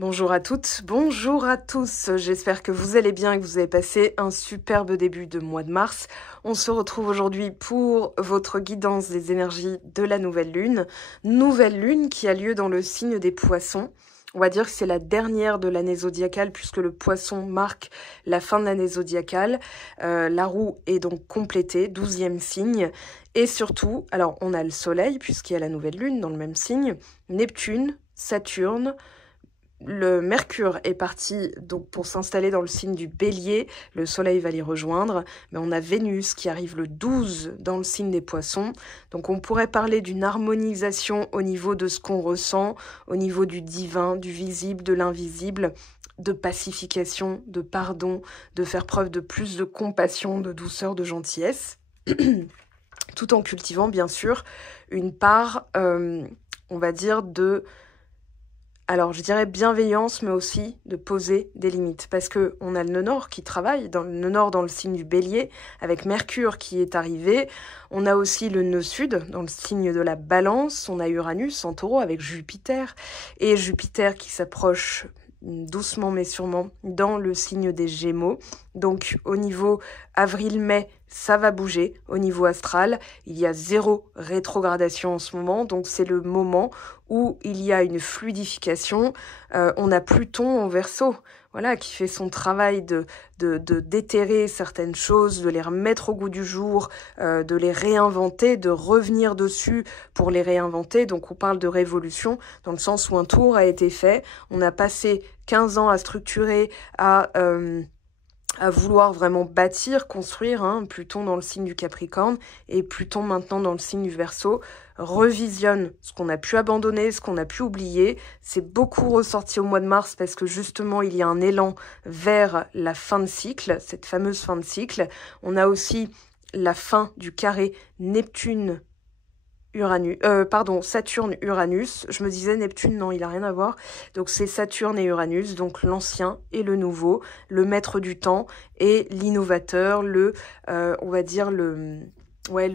Bonjour à toutes, bonjour à tous, j'espère que vous allez bien et que vous avez passé un superbe début de mois de mars. On se retrouve aujourd'hui pour votre guidance des énergies de la nouvelle lune qui a lieu dans le signe des poissons. On va dire que c'est la dernière de l'année zodiacale puisque le poisson marque la fin de l'année zodiacale. La roue est donc complétée, 12e signe. Et surtout, alors on a le soleil puisqu'il y a la nouvelle lune dans le même signe, Neptune, Saturne. Le Mercure est parti donc pour s'installer dans le signe du Bélier, le Soleil va l'y rejoindre, mais on a Vénus qui arrive le 12 dans le signe des Poissons, donc on pourrait parler d'une harmonisation au niveau de ce qu'on ressent, au niveau du divin, du visible, de l'invisible, de pacification, de pardon, de faire preuve de plus de compassion, de douceur, de gentillesse, tout en cultivant bien sûr une part, on va dire, alors, je dirais bienveillance, mais aussi de poser des limites. Parce que on a le nœud nord qui travaille, le nœud nord dans le signe du Bélier, avec Mercure qui est arrivé. On a aussi le nœud sud dans le signe de la Balance. On a Uranus en Taureau avec Jupiter. Et Jupiter qui s'approche doucement mais sûrement dans le signe des Gémeaux. Donc au niveau avril-mai, ça va bouger. Au niveau astral, il y a 0 rétrogradation en ce moment. Donc c'est le moment où il y a une fluidification. On a Pluton en Verseau, voilà, qui fait son travail de déterrer certaines choses, de les remettre au goût du jour, de les réinventer, de revenir dessus pour les réinventer. Donc on parle de révolution dans le sens où un tour a été fait. On a passé 15 ans à structurer, à vouloir vraiment bâtir, construire, Pluton dans le signe du Capricorne et Pluton maintenant dans le signe du Verseau, revisionne ce qu'on a pu abandonner, ce qu'on a pu oublier. C'est beaucoup ressorti au mois de mars parce que justement il y a un élan vers la fin de cycle, cette fameuse fin de cycle. On a aussi la fin du carré Neptune Saturne-Uranus. Je me disais Neptune, non, il a rien à voir. Donc c'est Saturne et Uranus, donc l'ancien et le nouveau, le maître du temps et l'innovateur, on va dire le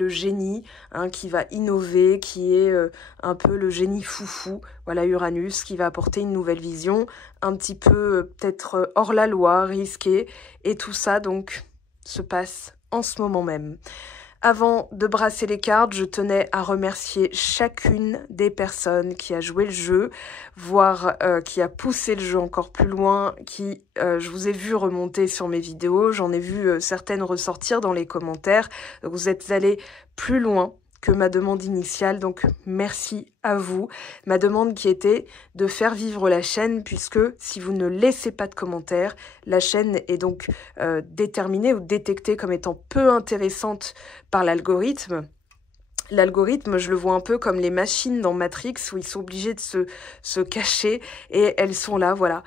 génie, qui va innover, qui est un peu le génie foufou. Voilà, Uranus qui va apporter une nouvelle vision, un petit peu peut-être hors la loi, risqué, et tout ça donc se passe en ce moment même. Avant de brasser les cartes, je tenais à remercier chacune des personnes qui a joué le jeu, voire qui a poussé le jeu encore plus loin, je vous ai vu remonter sur mes vidéos, j'en ai vu certaines ressortir dans les commentaires. Donc vous êtes allés plus loin que ma demande initiale, donc merci à vous. Ma demande qui était de faire vivre la chaîne, puisque si vous ne laissez pas de commentaires, la chaîne est donc déterminée ou détectée comme étant peu intéressante par l'algorithme. L'algorithme, je le vois un peu comme les machines dans Matrix où ils sont obligés de se cacher et elles sont là, voilà.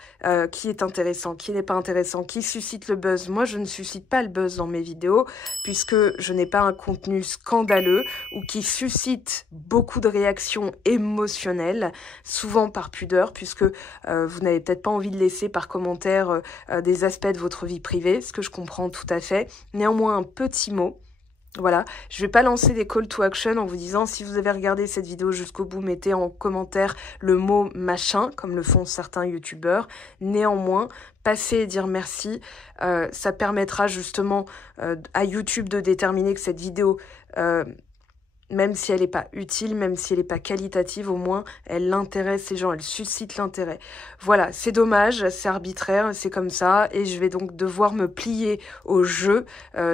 Qui est intéressant, qui n'est pas intéressant, qui suscite le buzz. Moi, je ne suscite pas le buzz dans mes vidéos puisque je n'ai pas un contenu scandaleux ou qui suscite beaucoup de réactions émotionnelles, souvent par pudeur puisque vous n'avez peut-être pas envie de laisser par commentaire des aspects de votre vie privée, ce que je comprends tout à fait. Néanmoins, un petit mot. Voilà, je vais pas lancer des call to action en vous disant si vous avez regardé cette vidéo jusqu'au bout, mettez en commentaire le mot machin, comme le font certains youtubeurs. Néanmoins, passer et dire merci, ça permettra justement à YouTube de déterminer que cette vidéo, même si elle n'est pas utile, même si elle n'est pas qualitative, au moins elle intéresse les gens, elle suscite l'intérêt. Voilà, c'est dommage, c'est arbitraire, c'est comme ça, et je vais donc devoir me plier au jeu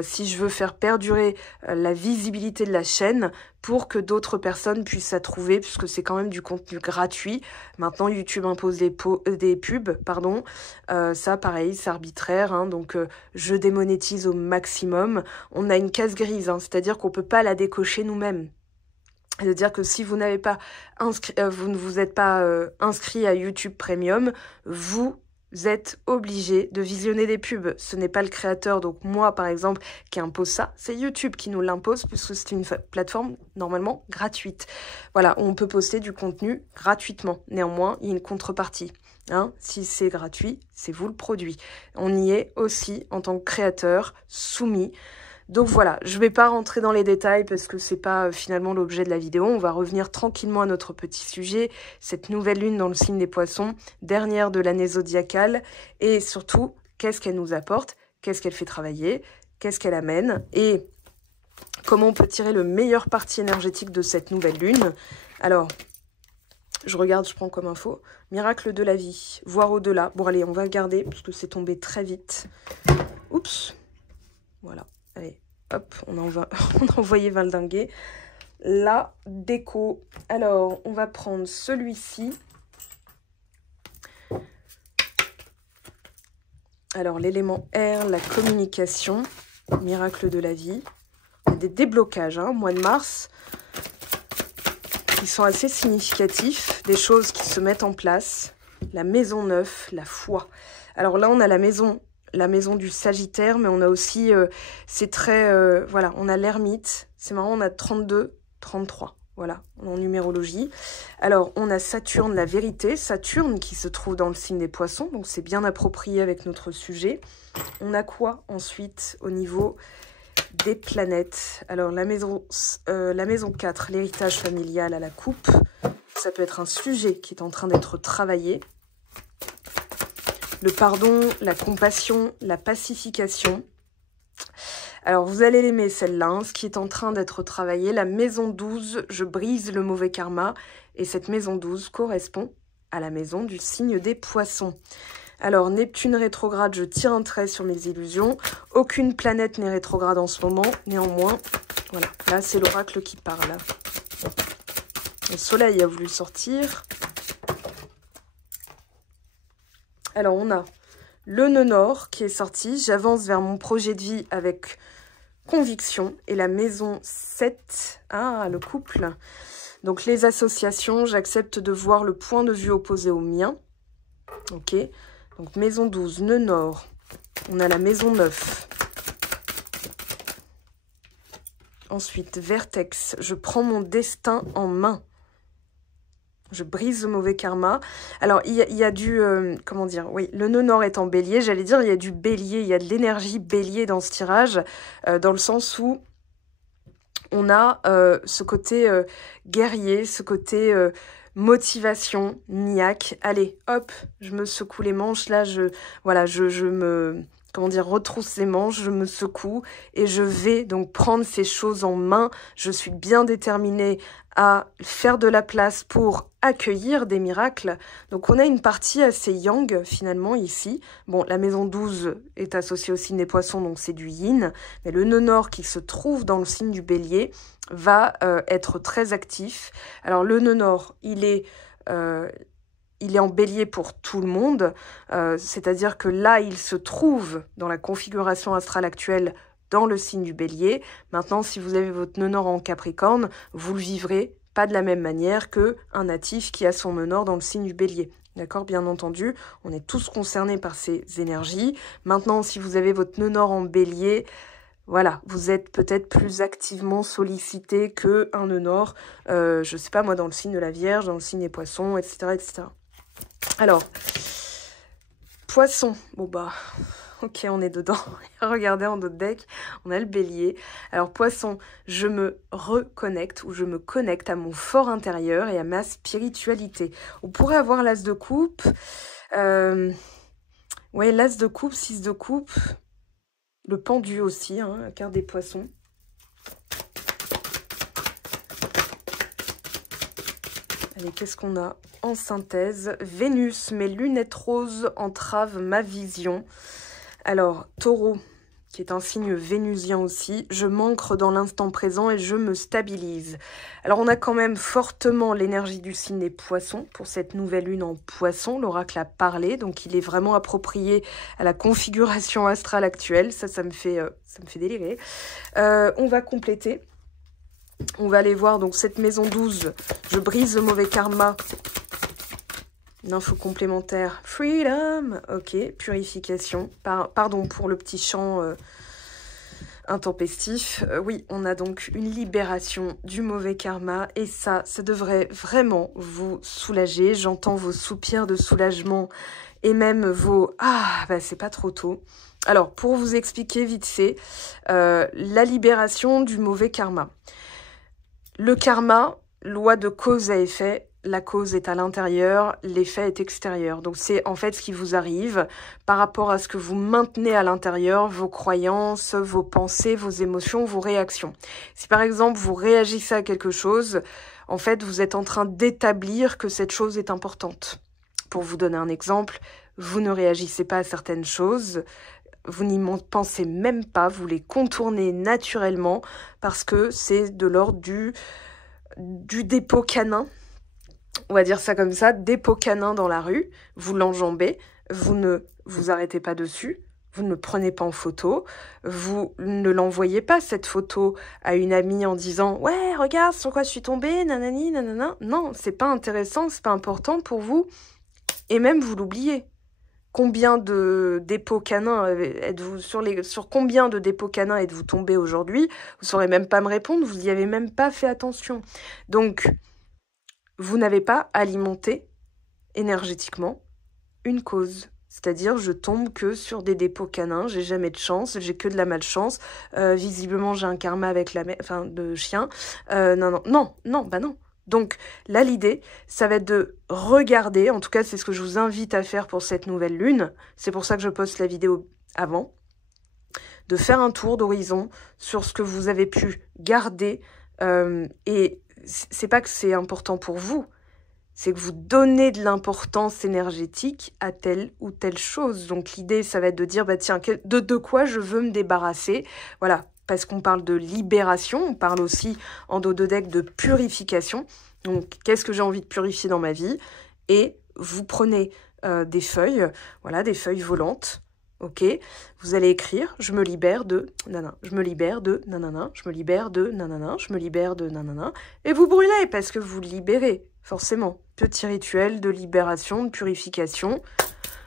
si je veux faire perdurer la visibilité de la chaîne pour que d'autres personnes puissent la trouver, puisque c'est quand même du contenu gratuit. Maintenant, YouTube impose des pubs, pardon. Ça, pareil, c'est arbitraire, donc je démonétise au maximum. On a une case grise, c'est-à-dire qu'on peut pas la décocher nous-mêmes. C'est-à-dire que si vous n'avez pas vous ne vous êtes pas inscrit à YouTube Premium, vous êtes obligé de visionner des pubs. Ce n'est pas le créateur, donc moi par exemple, qui impose ça, c'est YouTube qui nous l'impose puisque c'est une plateforme normalement gratuite. Voilà, on peut poster du contenu gratuitement. Néanmoins, il y a une contrepartie. Si c'est gratuit, c'est vous le produit. On y est aussi en tant que créateur soumis. Donc voilà, je ne vais pas rentrer dans les détails parce que c'est pas finalement l'objet de la vidéo. On va revenir tranquillement à notre petit sujet, cette nouvelle lune dans le signe des poissons, dernière de l'année zodiacale, et surtout, qu'est-ce qu'elle nous apporte, qu'est-ce qu'elle fait travailler, qu'est-ce qu'elle amène, et comment on peut tirer le meilleur parti énergétique de cette nouvelle lune. Alors, je regarde, je prends comme info, miracle de la vie, voir au-delà. Bon allez, on va regarder parce que c'est tombé très vite. Oups, voilà, allez. Hop, on a envoyé valdinguer. La déco. Alors, on va prendre celui-ci. Alors, l'élément R, la communication. Miracle de la vie. Des déblocages, hein, mois de mars. Qui sont assez significatifs. Des choses qui se mettent en place. La maison neuve, la foi. Alors là, on a la maison du Sagittaire, mais on a aussi, c'est très, voilà, on a l'ermite, c'est marrant, on a 32, 33, voilà, en numérologie. Alors, on a Saturne, la vérité, Saturne qui se trouve dans le signe des poissons, donc c'est bien approprié avec notre sujet. On a quoi ensuite au niveau des planètes? Alors, la maison 4, l'héritage familial à la coupe, ça peut être un sujet qui est en train d'être travaillé. Le pardon, la compassion, la pacification. Alors, vous allez l'aimer celle-là, hein, ce qui est en train d'être travaillé. La maison 12, je brise le mauvais karma. Et cette maison 12 correspond à la maison du signe des poissons. Alors, Neptune rétrograde, je tire un trait sur mes illusions. Aucune planète n'est rétrograde en ce moment. Néanmoins, voilà, là, c'est l'oracle qui parle. Le soleil a voulu sortir. Alors, on a le nœud nord qui est sorti. J'avance vers mon projet de vie avec conviction. Et la maison 7, ah, le couple. Donc, les associations, j'accepte de voir le point de vue opposé au mien. Ok. Donc, maison 12, nœud nord. On a la maison 9. Ensuite, vertex. Je prends mon destin en main. Je brise le mauvais karma. Alors, il y a du... comment dire? Oui, le nœud nord est en bélier. J'allais dire, il y a du bélier. Il y a de l'énergie bélier dans ce tirage. Dans le sens où on a ce côté guerrier, ce côté motivation, niaque. Allez, hop, je me secoue les manches. Là, je me... Comment dire, retrousse les manches, je me secoue et je vais donc prendre ces choses en main. Je suis bien déterminée à faire de la place pour accueillir des miracles. Donc on a une partie assez yang finalement ici. Bon, la maison 12 est associée au signe des poissons, donc c'est du yin. Mais le nœud nord qui se trouve dans le signe du bélier va être très actif. Alors le nœud nord, il est en bélier pour tout le monde, c'est-à-dire que là, il se trouve dans la configuration astrale actuelle dans le signe du bélier. Maintenant, si vous avez votre nœud nord en capricorne, vous le vivrez pas de la même manière qu'un natif qui a son nœud nord dans le signe du bélier. D'accord, bien entendu, on est tous concernés par ces énergies. Maintenant, si vous avez votre nœud nord en bélier, voilà, vous êtes peut-être plus activement sollicité qu'un nœud nord, je sais pas moi, dans le signe de la Vierge, dans le signe des poissons, etc., etc. Alors, poisson, bon bah, ok, on est dedans. Regardez en d'autres decks, on a le bélier. Alors, poisson, je me reconnecte ou je me connecte à mon fort intérieur et à ma spiritualité. On pourrait avoir l'as de coupe. Ouais, l'as de coupe, 6 de coupe. Le pendu aussi, hein, la carte des poissons. Allez, qu'est-ce qu'on a en synthèse? Vénus, mes lunettes roses entravent ma vision. Alors, taureau, qui est un signe vénusien aussi. Je m'ancre dans l'instant présent et je me stabilise. Alors, on a quand même fortement l'énergie du signe des poissons pour cette nouvelle lune en poisson. L'oracle a parlé, donc il est vraiment approprié à la configuration astrale actuelle. Ça me fait délirer. On va compléter. On va aller voir donc cette maison 12. Je brise le mauvais karma. Une info complémentaire. Freedom. Ok. Purification. Pardon pour le petit chant intempestif. Oui, on a donc une libération du mauvais karma. Et ça devrait vraiment vous soulager. J'entends vos soupirs de soulagement et même vos... Ah, bah c'est pas trop tôt. Alors, pour vous expliquer vite fait, la libération du mauvais karma. Le karma, loi de cause à effet, la cause est à l'intérieur, l'effet est extérieur. Donc c'est en fait ce qui vous arrive par rapport à ce que vous maintenez à l'intérieur, vos croyances, vos pensées, vos émotions, vos réactions. Si par exemple vous réagissez à quelque chose, en fait vous êtes en train d'établir que cette chose est importante. Pour vous donner un exemple, vous ne réagissez pas à certaines choses, vous n'y pensez même pas, vous les contournez naturellement parce que c'est de l'ordre du dépôt canin. On va dire ça comme ça, dépôt canin dans la rue, vous l'enjambez, vous ne vous arrêtez pas dessus, vous ne le prenez pas en photo, vous ne l'envoyez pas cette photo à une amie en disant « Ouais, regarde sur quoi je suis tombée, nanani, nanana ». Non, c'est pas intéressant, c'est pas important pour vous, et même vous l'oubliez. Combien de dépôts canins êtes-vous sur combien de dépôts canins êtes-vous tombé aujourd'hui? Vous saurez même pas me répondre, vous n'y avez même pas fait attention. Donc, vous n'avez pas alimenté énergétiquement une cause. C'est-à-dire, je tombe que sur des dépôts canins, j'ai jamais de chance, j'ai que de la malchance. Visiblement, j'ai un karma avec de chien. Non. Donc là, l'idée, ça va être de regarder, en tout cas, c'est ce que je vous invite à faire pour cette nouvelle lune. C'est pour ça que je poste la vidéo avant. De faire un tour d'horizon sur ce que vous avez pu garder. Et c'est pas que c'est important pour vous, c'est que vous donnez de l'importance énergétique à telle ou telle chose. Donc l'idée, ça va être de dire, bah tiens, de quoi je veux me débarrasser. Voilà, parce qu'on parle de libération, on parle aussi en dos de deck de purification. Donc qu'est-ce que j'ai envie de purifier dans ma vie? Et vous prenez des feuilles, voilà, des feuilles volantes. Ok, vous allez écrire, je me libère de nanana, je me libère de nanana, je me libère de nanana, je me libère de nanana, et vous brûlez parce que vous libérez, forcément. Petit rituel de libération, de purification.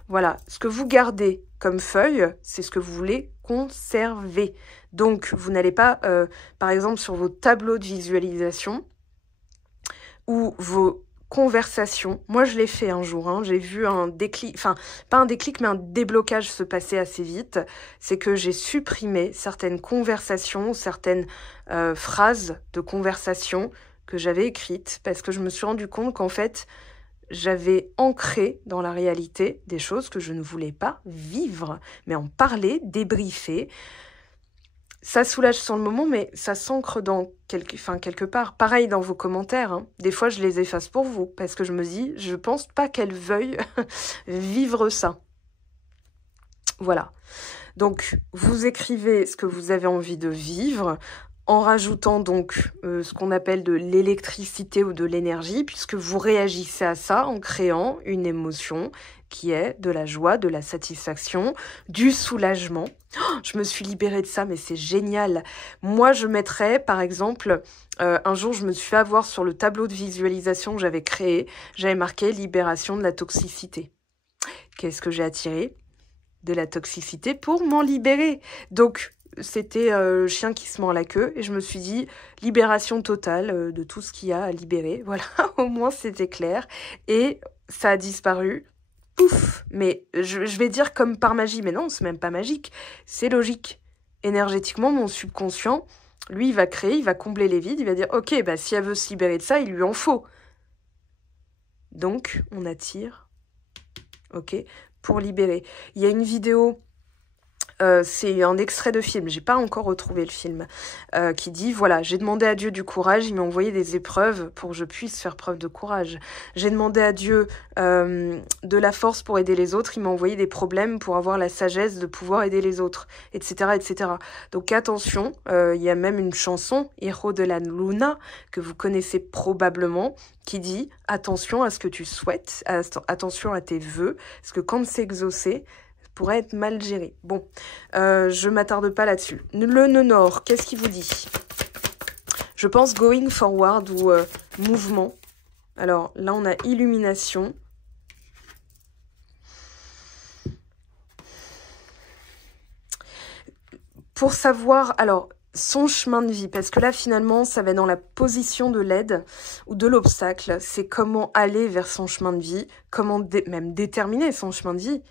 Voilà, ce que vous gardez comme feuille, c'est ce que vous voulez conserver. Donc, vous n'allez pas, par exemple, sur vos tableaux de visualisation ou vos conversation. Moi, je l'ai fait un jour, hein. J'ai vu un déclic, enfin, pas un déclic, mais un déblocage se passer assez vite. C'est que j'ai supprimé certaines conversations, certaines phrases de conversation que j'avais écrites parce que je me suis rendu compte qu'en fait, j'avais ancré dans la réalité des choses que je ne voulais pas vivre, mais en parler, débriefer. Ça soulage sur le moment, mais ça s'ancre dans quelque part. Pareil dans vos commentaires. Hein. Des fois, je les efface pour vous, parce que je me dis, je pense pas qu'elle veuille vivre ça. Voilà. Donc, vous écrivez ce que vous avez envie de vivre, en rajoutant donc ce qu'on appelle de l'électricité ou de l'énergie, puisque vous réagissez à ça en créant une émotion qui est de la joie, de la satisfaction, du soulagement. Oh, je me suis libérée de ça, mais c'est génial. Moi, je mettrais, par exemple, un jour, je me suis fait avoir sur le tableau de visualisation que j'avais créé, j'avais marqué « Libération de la toxicité ». Qu'est-ce que j'ai attiré? De la toxicité pour m'en libérer. Donc, c'était le chien qui se mord la queue et je me suis dit libération totale de tout ce qu'il y a à libérer. Voilà, au moins c'était clair et ça a disparu. Pouf! Mais je vais dire comme par magie, mais non, c'est même pas magique, c'est logique. Énergétiquement, mon subconscient, lui, il va créer, il va combler les vides, il va dire ok, bah si elle veut se libérer de ça, il lui en faut. Donc, on attire, ok, pour libérer. Il y a une vidéo. C'est un extrait de film, j'ai pas encore retrouvé le film, qui dit, voilà, j'ai demandé à Dieu du courage, il m'a envoyé des épreuves pour que je puisse faire preuve de courage. J'ai demandé à Dieu de la force pour aider les autres, il m'a envoyé des problèmes pour avoir la sagesse de pouvoir aider les autres, etc. etc. Donc attention, il y a même une chanson, Hijo de la Luna, que vous connaissez probablement, qui dit, attention à ce que tu souhaites, attention à tes vœux, parce que quand c'est exaucé, pourrait être mal géré. Bon, je m'attarde pas là-dessus. Le nœud nord, qu'est-ce qu'il vous dit? Je pense going forward ou mouvement. Alors là, on a illumination. Pour savoir, alors, son chemin de vie, parce que là, finalement, ça va dans la position de l'aide ou de l'obstacle. C'est comment aller vers son chemin de vie, comment même déterminer son chemin de vie.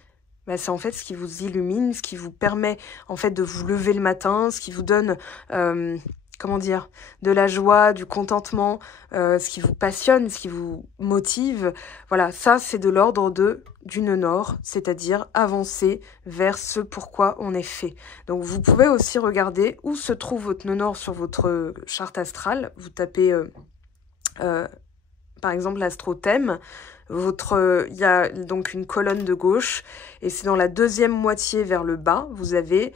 bah, c'est en fait ce qui vous illumine, ce qui vous permet en fait de vous lever le matin, ce qui vous donne, comment dire, de la joie, du contentement, ce qui vous passionne, ce qui vous motive. Voilà, ça c'est de l'ordre du nœud nord, c'est-à-dire avancer vers ce pourquoi on est fait. Donc vous pouvez aussi regarder où se trouve votre nœud nord sur votre charte astrale. Vous tapez par exemple l'astrothème. Il y a donc une colonne de gauche et c'est dans la deuxième moitié vers le bas, vous avez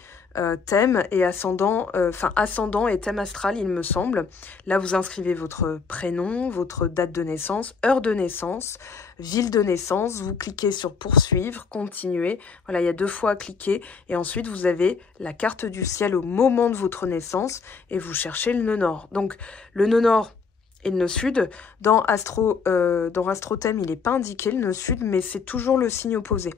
thème et ascendant, ascendant et thème astral, il me semble. Là, vous inscrivez votre prénom, votre date de naissance, heure de naissance, ville de naissance. Vous cliquez sur poursuivre, continuer. Voilà, il y a 2 fois à cliquer et ensuite vous avez la carte du ciel au moment de votre naissance et vous cherchez le nœud nord. Donc, le nœud nord et le nœud sud, dans Astrothème, il n'est pas indiqué le nœud sud, mais c'est toujours le signe opposé.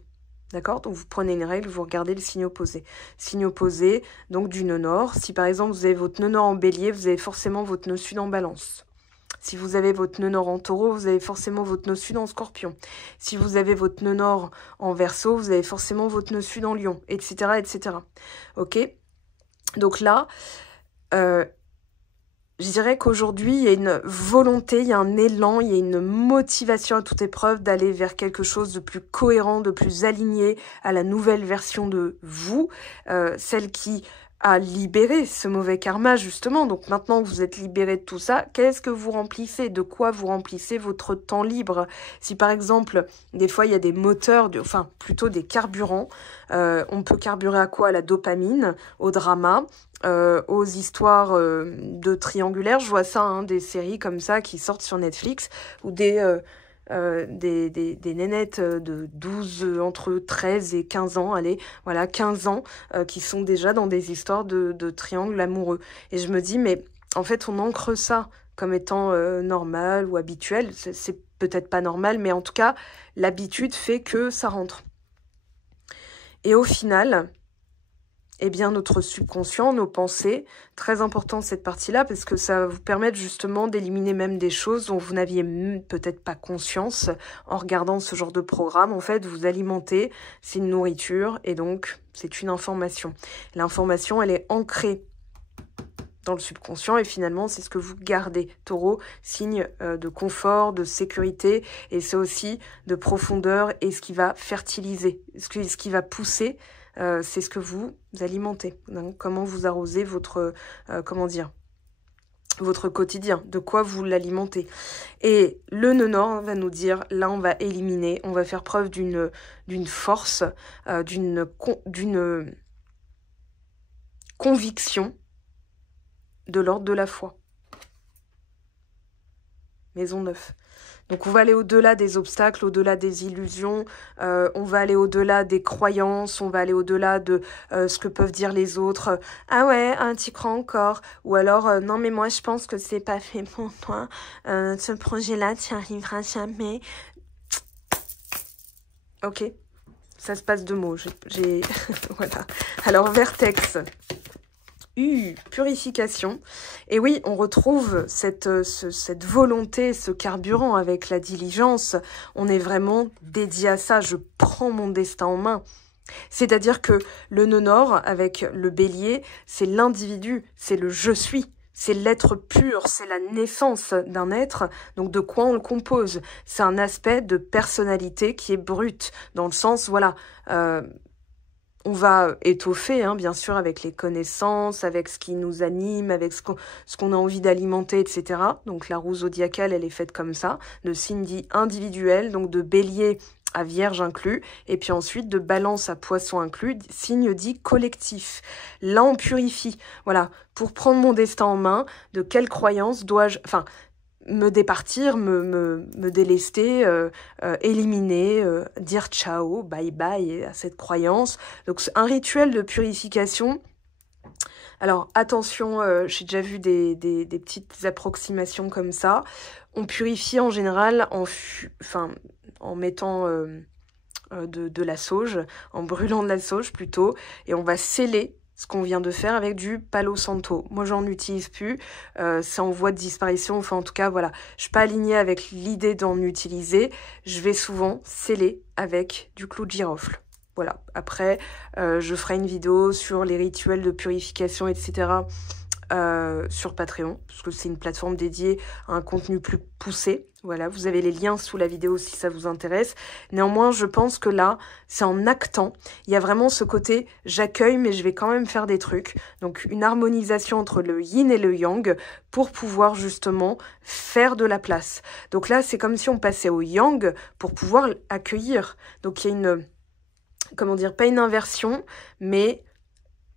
D'accord? Donc vous prenez une règle, vous regardez le signe opposé. Signe opposé, donc du nœud nord. Si par exemple vous avez votre nœud nord en bélier, vous avez forcément votre nœud sud en balance. Si vous avez votre nœud nord en taureau, vous avez forcément votre nœud sud en scorpion. Si vous avez votre nœud nord en verseau, vous avez forcément votre nœud sud en lion, etc. etc. Ok? Donc là, je dirais qu'aujourd'hui, il y a une volonté, il y a un élan, il y a une motivation à toute épreuve d'aller vers quelque chose de plus cohérent, de plus aligné à la nouvelle version de vous, celle qui a libéré ce mauvais karma, justement. Donc maintenant que vous êtes libéré de tout ça, qu'est-ce que vous remplissez? De quoi vous remplissez votre temps libre? Si par exemple, des fois, il y a des moteurs, enfin plutôt des carburants, on peut carburer à quoi? À la dopamine, au drama, aux histoires de triangulaires. Je vois ça, hein, des séries comme ça qui sortent sur Netflix, ou des nénettes de 12, entre 13 et 15 ans, allez, voilà, 15 ans, qui sont déjà dans des histoires de triangles amoureux. Et je me dis, mais en fait, on ancre ça comme étant normal ou habituel. C'est peut-être pas normal, mais en tout cas, l'habitude fait que ça rentre. Et au final, eh bien, notre subconscient, nos pensées, très important cette partie-là, parce que ça va vous permettre justement d'éliminer même des choses dont vous n'aviez peut-être pas conscience en regardant ce genre de programme. En fait, vous alimentez, c'est une nourriture, et donc c'est une information. L'information, elle est ancrée dans le subconscient, et finalement, c'est ce que vous gardez. Taureau, signe de confort, de sécurité, et c'est aussi de profondeur, et ce qui va fertiliser, ce qui va pousser, c'est ce que vous alimentez. Donc, comment vous arrosez votre, votre quotidien, de quoi vous l'alimentez. Et le nœud nord va nous dire, là on va éliminer, on va faire preuve d'une force, d'une conviction de l'ordre de la foi. Maison 9. Donc on va aller au-delà des obstacles, au-delà des illusions, on va aller au-delà des croyances, on va aller au-delà de ce que peuvent dire les autres. Ah ouais, tu crois encore? Ou alors, non mais moi je pense que c'est pas fait pour toi, ce projet-là, tu n'y arriveras jamais. Ok, ça se passe de mots, j'ai voilà. Alors Vertex. Purification. Et oui, on retrouve cette volonté, ce carburant avec la diligence. On est vraiment dédié à ça. Je prends mon destin en main. C'est-à-dire que le nœud nord avec le bélier, c'est l'individu, c'est le je suis. C'est l'être pur, c'est la naissance d'un être. Donc de quoi on le compose? C'est un aspect de personnalité qui est brut, dans le sens, voilà... on va étoffer, hein, bien sûr, avec les connaissances, avec ce qui nous anime, avec ce qu'on a envie d'alimenter, etc. Donc la roue zodiacale, elle est faite comme ça, de signes dits individuels, donc de bélier à vierge inclus, et puis ensuite de balance à poisson inclus, signe dit collectif. Là, on purifie. Voilà, pour prendre mon destin en main, de quelle croyance dois-je... Enfin, me départir, me délester, éliminer, dire ciao, bye bye à cette croyance. Donc c'est un rituel de purification. Alors attention, j'ai déjà vu des petites approximations comme ça. On purifie en général en mettant de la sauge, en brûlant de la sauge plutôt, et on va sceller ce qu'on vient de faire avec du Palo Santo. Moi, j'en utilise plus, c'est en voie de disparition, enfin en tout cas, voilà. Je suis pas alignée avec l'idée d'en utiliser, je vais souvent sceller avec du clou de girofle. Voilà, après, je ferai une vidéo sur les rituels de purification, etc. Sur Patreon, parce que c'est une plateforme dédiée à un contenu plus poussé. Voilà, vous avez les liens sous la vidéo si ça vous intéresse. Néanmoins, je pense que là, c'est en actant. Il y a vraiment ce côté, j'accueille, mais je vais quand même faire des trucs. Donc, une harmonisation entre le yin et le yang pour pouvoir justement faire de la place. Donc là, c'est comme si on passait au yang pour pouvoir accueillir. Donc, il y a une, comment dire, pas une inversion, mais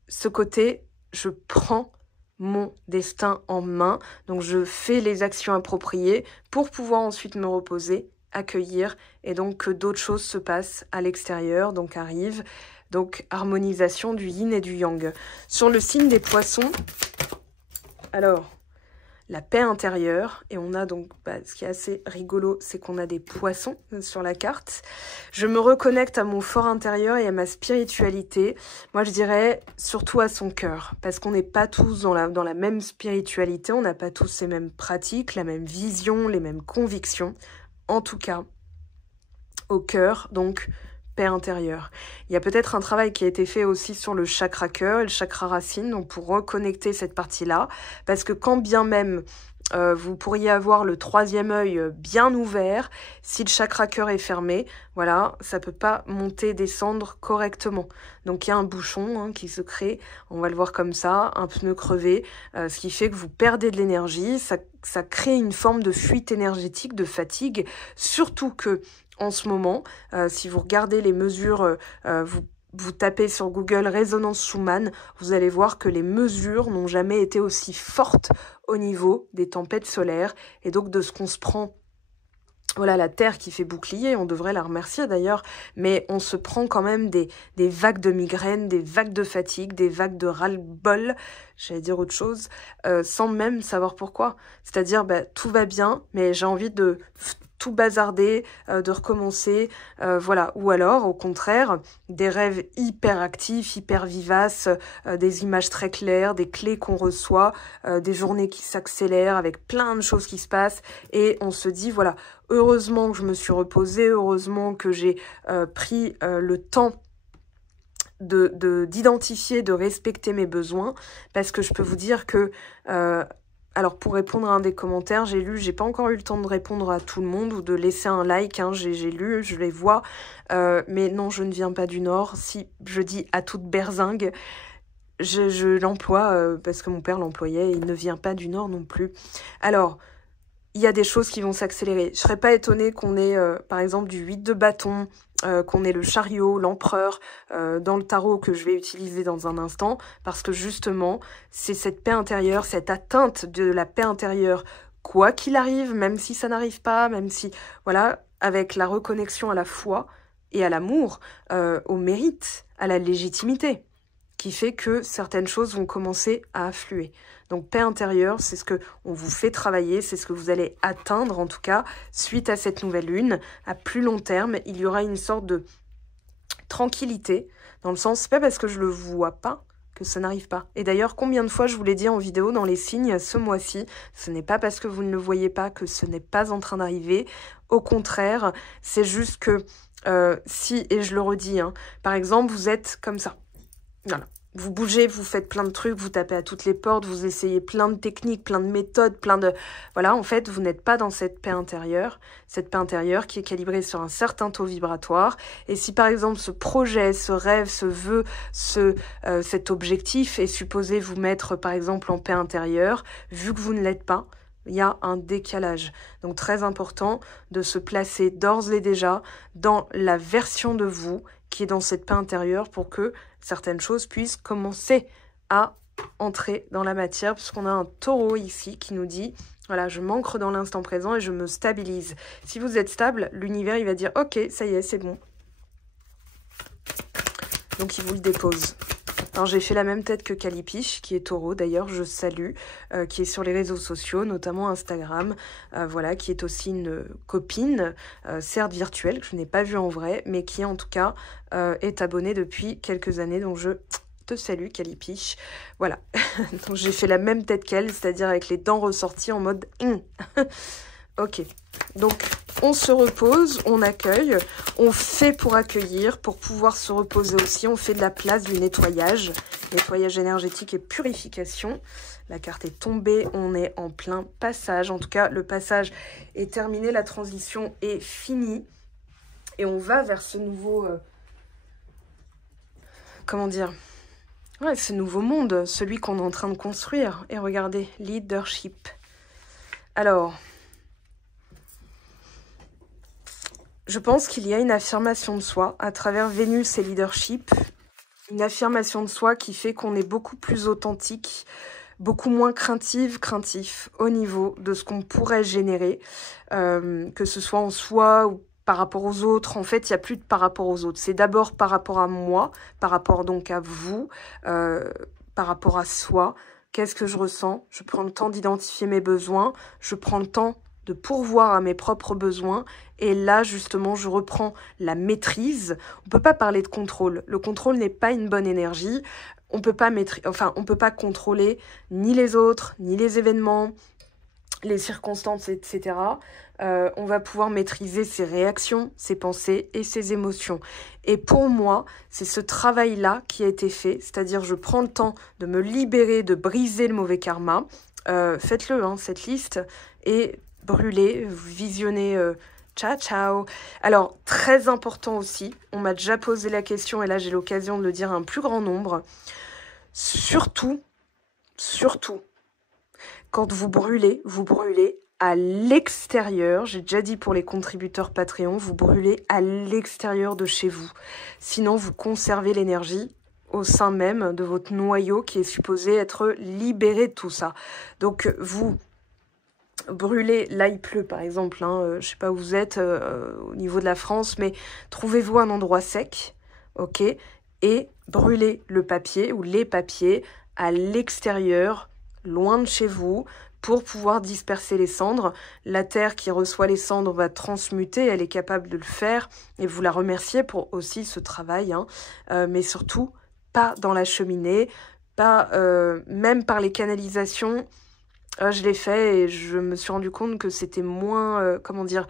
ce côté, je prends mon destin en main. Donc, je fais les actions appropriées pour pouvoir ensuite me reposer, accueillir et donc que d'autres choses se passent à l'extérieur, donc arrivent. Donc, harmonisation du yin et du yang. Sur le signe des poissons, alors, la paix intérieure, et on a donc, ce qui est assez rigolo, c'est qu'on a des poissons sur la carte. Je me reconnecte à mon fort intérieur et à ma spiritualité. Moi, je dirais surtout à son cœur, parce qu'on n'est pas tous dans la même spiritualité, on n'a pas tous les mêmes pratiques, la même vision, les mêmes convictions. En tout cas, au cœur, donc paix intérieure. Il y a peut-être un travail qui a été fait aussi sur le chakra cœur et le chakra racine, donc pour reconnecter cette partie-là, parce que quand bien même vous pourriez avoir le troisième œil bien ouvert, si le chakra cœur est fermé, voilà, ça peut pas monter, descendre correctement. Donc il y a un bouchon qui se crée, on va le voir comme ça, un pneu crevé, ce qui fait que vous perdez de l'énergie, ça crée une forme de fuite énergétique, de fatigue, surtout que en ce moment, si vous regardez les mesures, vous tapez sur Google résonance Schumann, vous allez voir que les mesures n'ont jamais été aussi fortes au niveau des tempêtes solaires et donc de ce qu'on se prend. Voilà, la Terre qui fait bouclier, on devrait la remercier d'ailleurs, mais on se prend quand même des vagues de migraines, des vagues de fatigue, des vagues de ras-le-bol, j'allais dire autre chose, sans même savoir pourquoi. C'est-à-dire, tout va bien, mais j'ai envie de tout bazarder, de recommencer, voilà. Ou alors, au contraire, des rêves hyper actifs, hyper vivaces, des images très claires, des clés qu'on reçoit, des journées qui s'accélèrent avec plein de choses qui se passent, et on se dit, voilà, heureusement que je me suis reposée, heureusement que j'ai pris le temps d'identifier, de respecter mes besoins, parce que je peux vous dire que alors pour répondre à un des commentaires, j'ai pas encore eu le temps de répondre à tout le monde ou de laisser un like, j'ai lu, je les vois, mais non, je ne viens pas du Nord. Si je dis à toute berzingue, je l'emploie parce que mon père l'employait, il ne vient pas du Nord non plus. Alors, il y a des choses qui vont s'accélérer. Je serais pas étonnée qu'on ait, par exemple, du 8 de bâton, qu'on ait le chariot, l'empereur, dans le tarot que je vais utiliser dans un instant, parce que justement, c'est cette paix intérieure, cette atteinte de la paix intérieure, quoi qu'il arrive, même si ça n'arrive pas, même si, voilà, avec la reconnexion à la foi et à l'amour, au mérite, à la légitimité, qui fait que certaines choses vont commencer à affluer. Donc paix intérieure, c'est ce que on vous fait travailler, c'est ce que vous allez atteindre en tout cas suite à cette nouvelle lune. À plus long terme, il y aura une sorte de tranquillité, dans le sens, c'est pas parce que je le vois pas que ça n'arrive pas. Et d'ailleurs, combien de fois je vous l'ai dit en vidéo dans les signes ce mois-ci, ce n'est pas parce que vous ne le voyez pas que ce n'est pas en train d'arriver. Au contraire, c'est juste que si, et je le redis, par exemple, vous êtes comme ça. Voilà. Vous bougez, vous faites plein de trucs, vous tapez à toutes les portes, vous essayez plein de techniques, plein de méthodes, plein de... Voilà, en fait, vous n'êtes pas dans cette paix intérieure qui est calibrée sur un certain taux vibratoire. Et si, par exemple, ce projet, ce rêve, ce vœu, cet objectif est supposé vous mettre, par exemple, en paix intérieure, vu que vous ne l'êtes pas, il y a un décalage. Donc, très important de se placer d'ores et déjà dans la version de vous qui est dans cette paix intérieure pour que certaines choses puissent commencer à entrer dans la matière, puisqu'on a un taureau ici qui nous dit, voilà, je m'ancre dans l'instant présent et je me stabilise. Si vous êtes stable, l'univers, il va dire, ok, ça y est, c'est bon. Donc, il vous le dépose. Alors, j'ai fait la même tête que Calipiche, qui est taureau, d'ailleurs, je salue, qui est sur les réseaux sociaux, notamment Instagram, voilà, qui est aussi une copine, certes virtuelle, que je n'ai pas vue en vrai, mais qui, en tout cas, est abonnée depuis quelques années, donc je te salue, Calipiche. Voilà, donc j'ai fait la même tête qu'elle, c'est-à-dire avec les dents ressorties en mode Ok, donc on se repose, on accueille, on fait pour accueillir, pour pouvoir se reposer aussi. On fait de la place du nettoyage énergétique et purification. La carte est tombée, on est en plein passage. En tout cas, le passage est terminé, la transition est finie. Et on va vers ce nouveau... comment dire? Ouais, ce nouveau monde, celui qu'on est en train de construire. Et regardez, leadership. Alors, je pense qu'il y a une affirmation de soi à travers Vénus et leadership. Une affirmation de soi qui fait qu'on est beaucoup plus authentique, beaucoup moins craintif au niveau de ce qu'on pourrait générer, que ce soit en soi ou par rapport aux autres. En fait, il n'y a plus de par rapport aux autres. C'est d'abord par rapport à moi, par rapport donc à vous, par rapport à soi. Qu'est-ce que je ressens? Je prends le temps d'identifier mes besoins, je prends le temps de pourvoir à mes propres besoins. Et là, justement, je reprends la maîtrise. On ne peut pas parler de contrôle. Le contrôle n'est pas une bonne énergie. On peut pas on peut pas contrôler ni les autres, ni les événements, les circonstances, etc. On va pouvoir maîtriser ses réactions, ses pensées et ses émotions. Et pour moi, c'est ce travail-là qui a été fait. C'est-à-dire, je prends le temps de me libérer, de briser le mauvais karma. Faites-le, hein, cette liste, et brûlez, visionnez... ciao, ciao. Alors, très important aussi, on m'a déjà posé la question, et là j'ai l'occasion de le dire à un plus grand nombre. Surtout, quand vous brûlez à l'extérieur. J'ai déjà dit pour les contributeurs Patreon, vous brûlez à l'extérieur de chez vous. Sinon, vous conservez l'énergie au sein même de votre noyau qui est supposé être libéré de tout ça. Donc, vous... brûler, là il pleut par exemple, hein, je sais pas où vous êtes au niveau de la France, mais trouvez-vous un endroit sec, ok, et brûlez le papier ou les papiers à l'extérieur, loin de chez vous, pour pouvoir disperser les cendres. La terre qui reçoit les cendres va transmuter, elle est capable de le faire, et vous la remerciez pour aussi ce travail, hein, mais surtout pas dans la cheminée, pas même par les canalisations. Je l'ai fait et je me suis rendu compte que c'était moins, comment dire,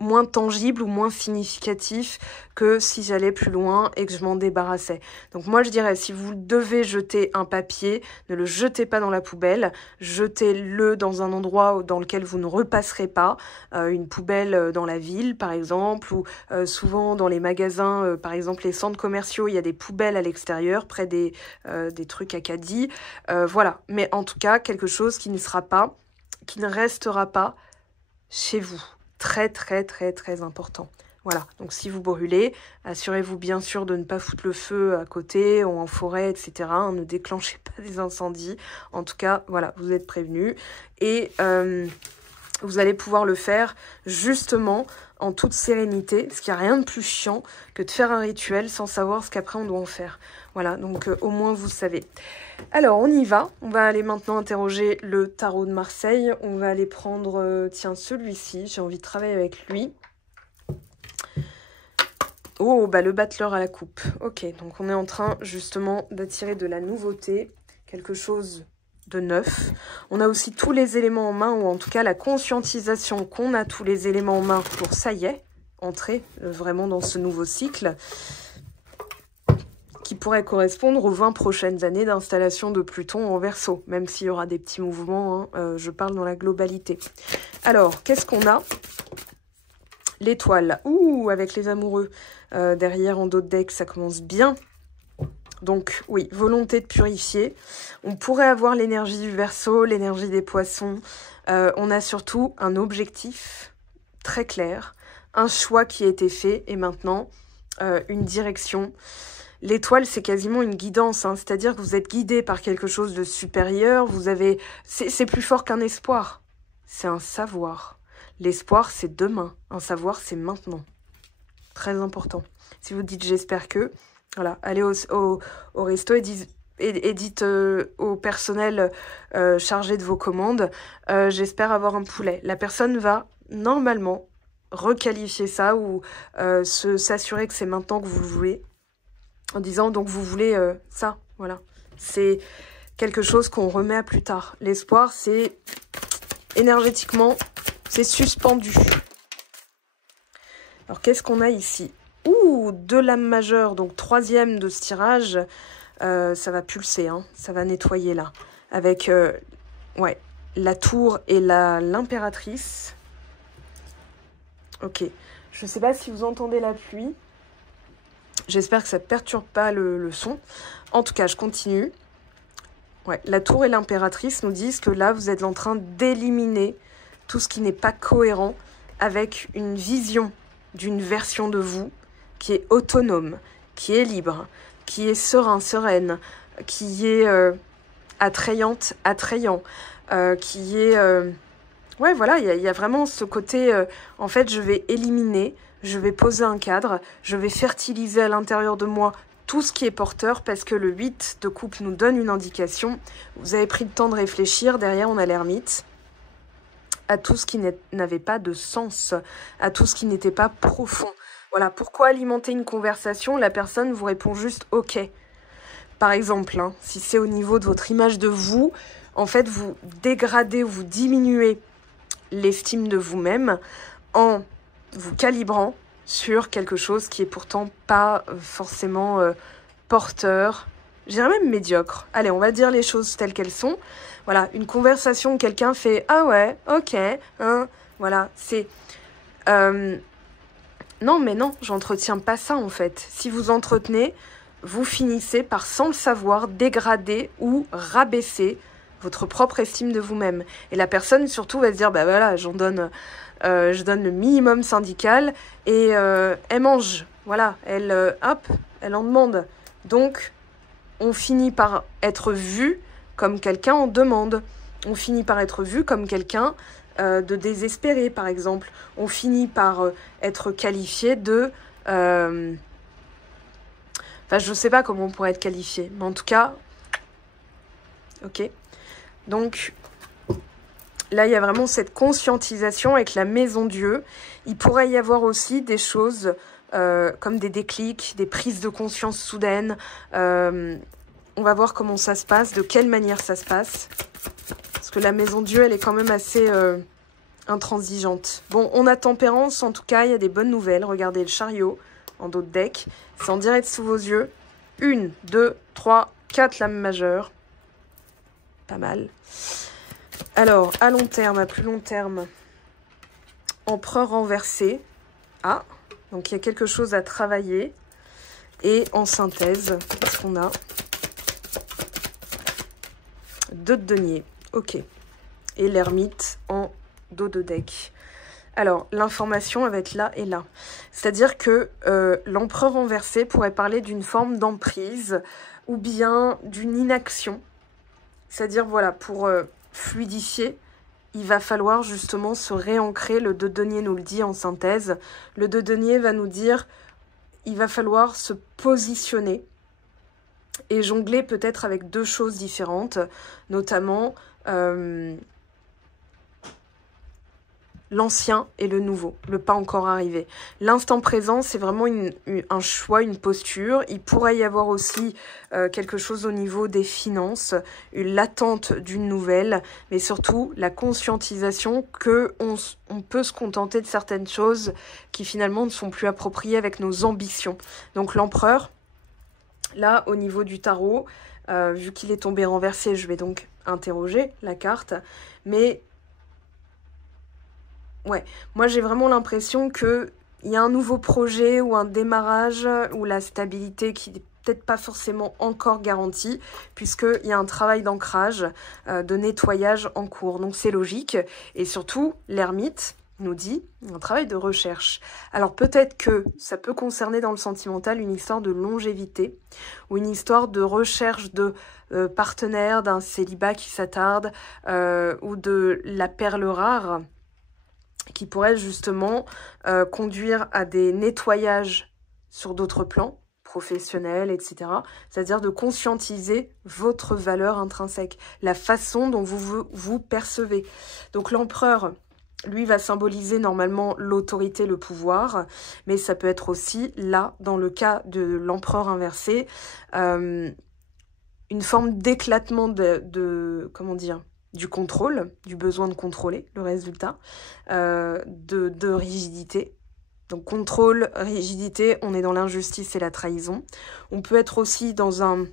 moins tangible ou moins significatif que si j'allais plus loin et que je m'en débarrassais. Donc moi je dirais, si vous devez jeter un papier, ne le jetez pas dans la poubelle, jetez-le dans un endroit dans lequel vous ne repasserez pas, une poubelle dans la ville par exemple, ou souvent dans les magasins, par exemple les centres commerciaux, il y a des poubelles à l'extérieur, près des trucs à caddie, voilà. Mais en tout cas, quelque chose qui ne restera pas chez vous. Très, très, très, très important. Voilà, donc si vous brûlez, assurez-vous bien sûr de ne pas foutre le feu à côté ou en forêt, etc. Ne déclenchez pas des incendies. En tout cas, voilà, vous êtes prévenus. Et vous allez pouvoir le faire justement en toute sérénité, parce qu'il n'y a rien de plus chiant que de faire un rituel sans savoir ce qu'après on doit en faire. Voilà, donc au moins vous savez. Alors, on y va. On va aller maintenant interroger le tarot de Marseille. On va aller prendre, tiens, celui-ci. J'ai envie de travailler avec lui. Oh, bah le battleur à la coupe. Ok, donc on est en train justement d'attirer de la nouveauté, quelque chose de neuf. On a aussi tous les éléments en main, ou en tout cas la conscientisation qu'on a tous les éléments en main pour, ça y est, entrer vraiment dans ce nouveau cycle qui pourrait correspondre aux 20 prochaines années d'installation de Pluton en Verseau, même s'il y aura des petits mouvements, hein, je parle dans la globalité. Alors, qu'est-ce qu'on a? L'étoile. Ouh, avec les amoureux. Derrière, en dos de deck, ça commence bien. Donc, oui, volonté de purifier. On pourrait avoir l'énergie du Verseau, l'énergie des Poissons. On a surtout un objectif très clair, un choix qui a été fait, et maintenant, une direction. L'étoile, c'est quasiment une guidance, hein, c'est-à-dire que vous êtes guidé par quelque chose de supérieur, vous avez... C'est plus fort qu'un espoir, c'est un savoir. L'espoir, c'est demain, un savoir, c'est maintenant. Très important. Si vous dites « j'espère que », voilà, allez au resto et dites au personnel chargé de vos commandes « j'espère avoir un poulet ». La personne va normalement requalifier ça ou s'assurer que c'est maintenant que vous le voulez. En disant, donc vous voulez ça, voilà. C'est quelque chose qu'on remet à plus tard. L'espoir, c'est énergétiquement, c'est suspendu. Alors, qu'est-ce qu'on a ici? Ouh, 2 lames majeures, donc 3e de ce tirage. Ça va pulser, hein, ça va nettoyer là. Avec ouais, la tour et l'impératrice. Ok, je ne sais pas si vous entendez la pluie. J'espère que ça ne perturbe pas le son. En tout cas, je continue. Ouais, la tour et l'impératrice nous disent que là, vous êtes en train d'éliminer tout ce qui n'est pas cohérent avec une vision d'une version de vous qui est autonome, qui est libre, qui est serein, sereine, qui est attrayante, attrayant, qui est... ouais, voilà, il y a vraiment ce côté... en fait, je vais éliminer, je vais poser un cadre, je vais fertiliser à l'intérieur de moi tout ce qui est porteur, parce que le 8 de coupe nous donne une indication. Vous avez pris le temps de réfléchir, derrière on a l'ermite, à tout ce qui n'avait pas de sens, à tout ce qui n'était pas profond. Voilà, pourquoi alimenter une conversation? La personne vous répond juste « ok ». Par exemple, hein, si c'est au niveau de votre image de vous, en fait, vous dégradez ou vous diminuez l'estime de vous-même en vous calibrant sur quelque chose qui est pourtant pas forcément porteur, je dirais même médiocre. Allez, on va dire les choses telles qu'elles sont. Voilà, une conversation où quelqu'un fait « ah ouais, ok, hein », voilà, c'est... non, mais non, j'entretiens pas ça en fait. Si vous entretenez, vous finissez par, sans le savoir, dégrader ou rabaisser votre propre estime de vous-même. Et la personne, surtout, va se dire, bah voilà, je donne le minimum syndical et elle mange. Voilà, elle, hop, elle en demande. Donc, on finit par être vu comme quelqu'un en demande. On finit par être vu comme quelqu'un de désespéré, par exemple. On finit par être qualifié de... Enfin, je ne sais pas comment on pourrait être qualifié, mais en tout cas... Ok. Donc, là, il y a vraiment cette conscientisation avec la maison Dieu. Il pourrait y avoir aussi des choses comme des déclics, des prises de conscience soudaines. On va voir comment ça se passe, de quelle manière ça se passe. Parce que la maison Dieu, elle est quand même assez intransigeante. Bon, on a tempérance, en tout cas, il y a des bonnes nouvelles. Regardez le chariot en dos de deck. C'est en direct sous vos yeux. 1, 2, 3, 4 lames majeures. Pas mal. Alors, à long terme, à plus long terme, empereur renversé. Ah, donc il y a quelque chose à travailler. Et en synthèse, qu'est-ce qu'on a? 2 de denier. Ok. Et l'ermite en dos de deck. Alors, l'information va être là et là. C'est-à-dire que l'empereur renversé pourrait parler d'une forme d'emprise ou bien d'une inaction. C'est-à-dire, voilà, pour fluidifier, il va falloir justement se réancrer. Le 2 de denier nous le dit en synthèse. Le 2 de denier va nous dire il va falloir se positionner et jongler peut-être avec 2 choses différentes, notamment l'ancien et le nouveau, le pas encore arrivé. L'instant présent, c'est vraiment un choix, une posture. Il pourrait y avoir aussi quelque chose au niveau des finances, l'attente d'une nouvelle, mais surtout la conscientisation qu'on peut se contenter de certaines choses qui finalement ne sont plus appropriées avec nos ambitions. Donc l'empereur, là, au niveau du tarot, vu qu'il est tombé renversé, je vais donc interroger la carte, mais... ouais, moi j'ai vraiment l'impression qu'il y a un nouveau projet ou un démarrage ou la stabilité qui n'est peut-être pas forcément encore garantie puisqu'il y a un travail d'ancrage, de nettoyage en cours. Donc c'est logique et surtout l'ermite nous dit un travail de recherche. Alors peut-être que ça peut concerner dans le sentimental une histoire de longévité ou une histoire de recherche de partenaire, d'un célibat qui s'attarde ou de la perle rare qui pourrait justement conduire à des nettoyages sur d'autres plans, professionnels, etc. C'est-à-dire de conscientiser votre valeur intrinsèque, la façon dont vous percevez. Donc l'empereur, lui, va symboliser normalement l'autorité, le pouvoir, mais ça peut être aussi, là, dans le cas de l'empereur inversé, une une forme d'éclatement comment dire, du contrôle, du besoin de contrôler le résultat, de rigidité. Donc contrôle, rigidité, on est dans l'injustice et la trahison. On peut être aussi dans un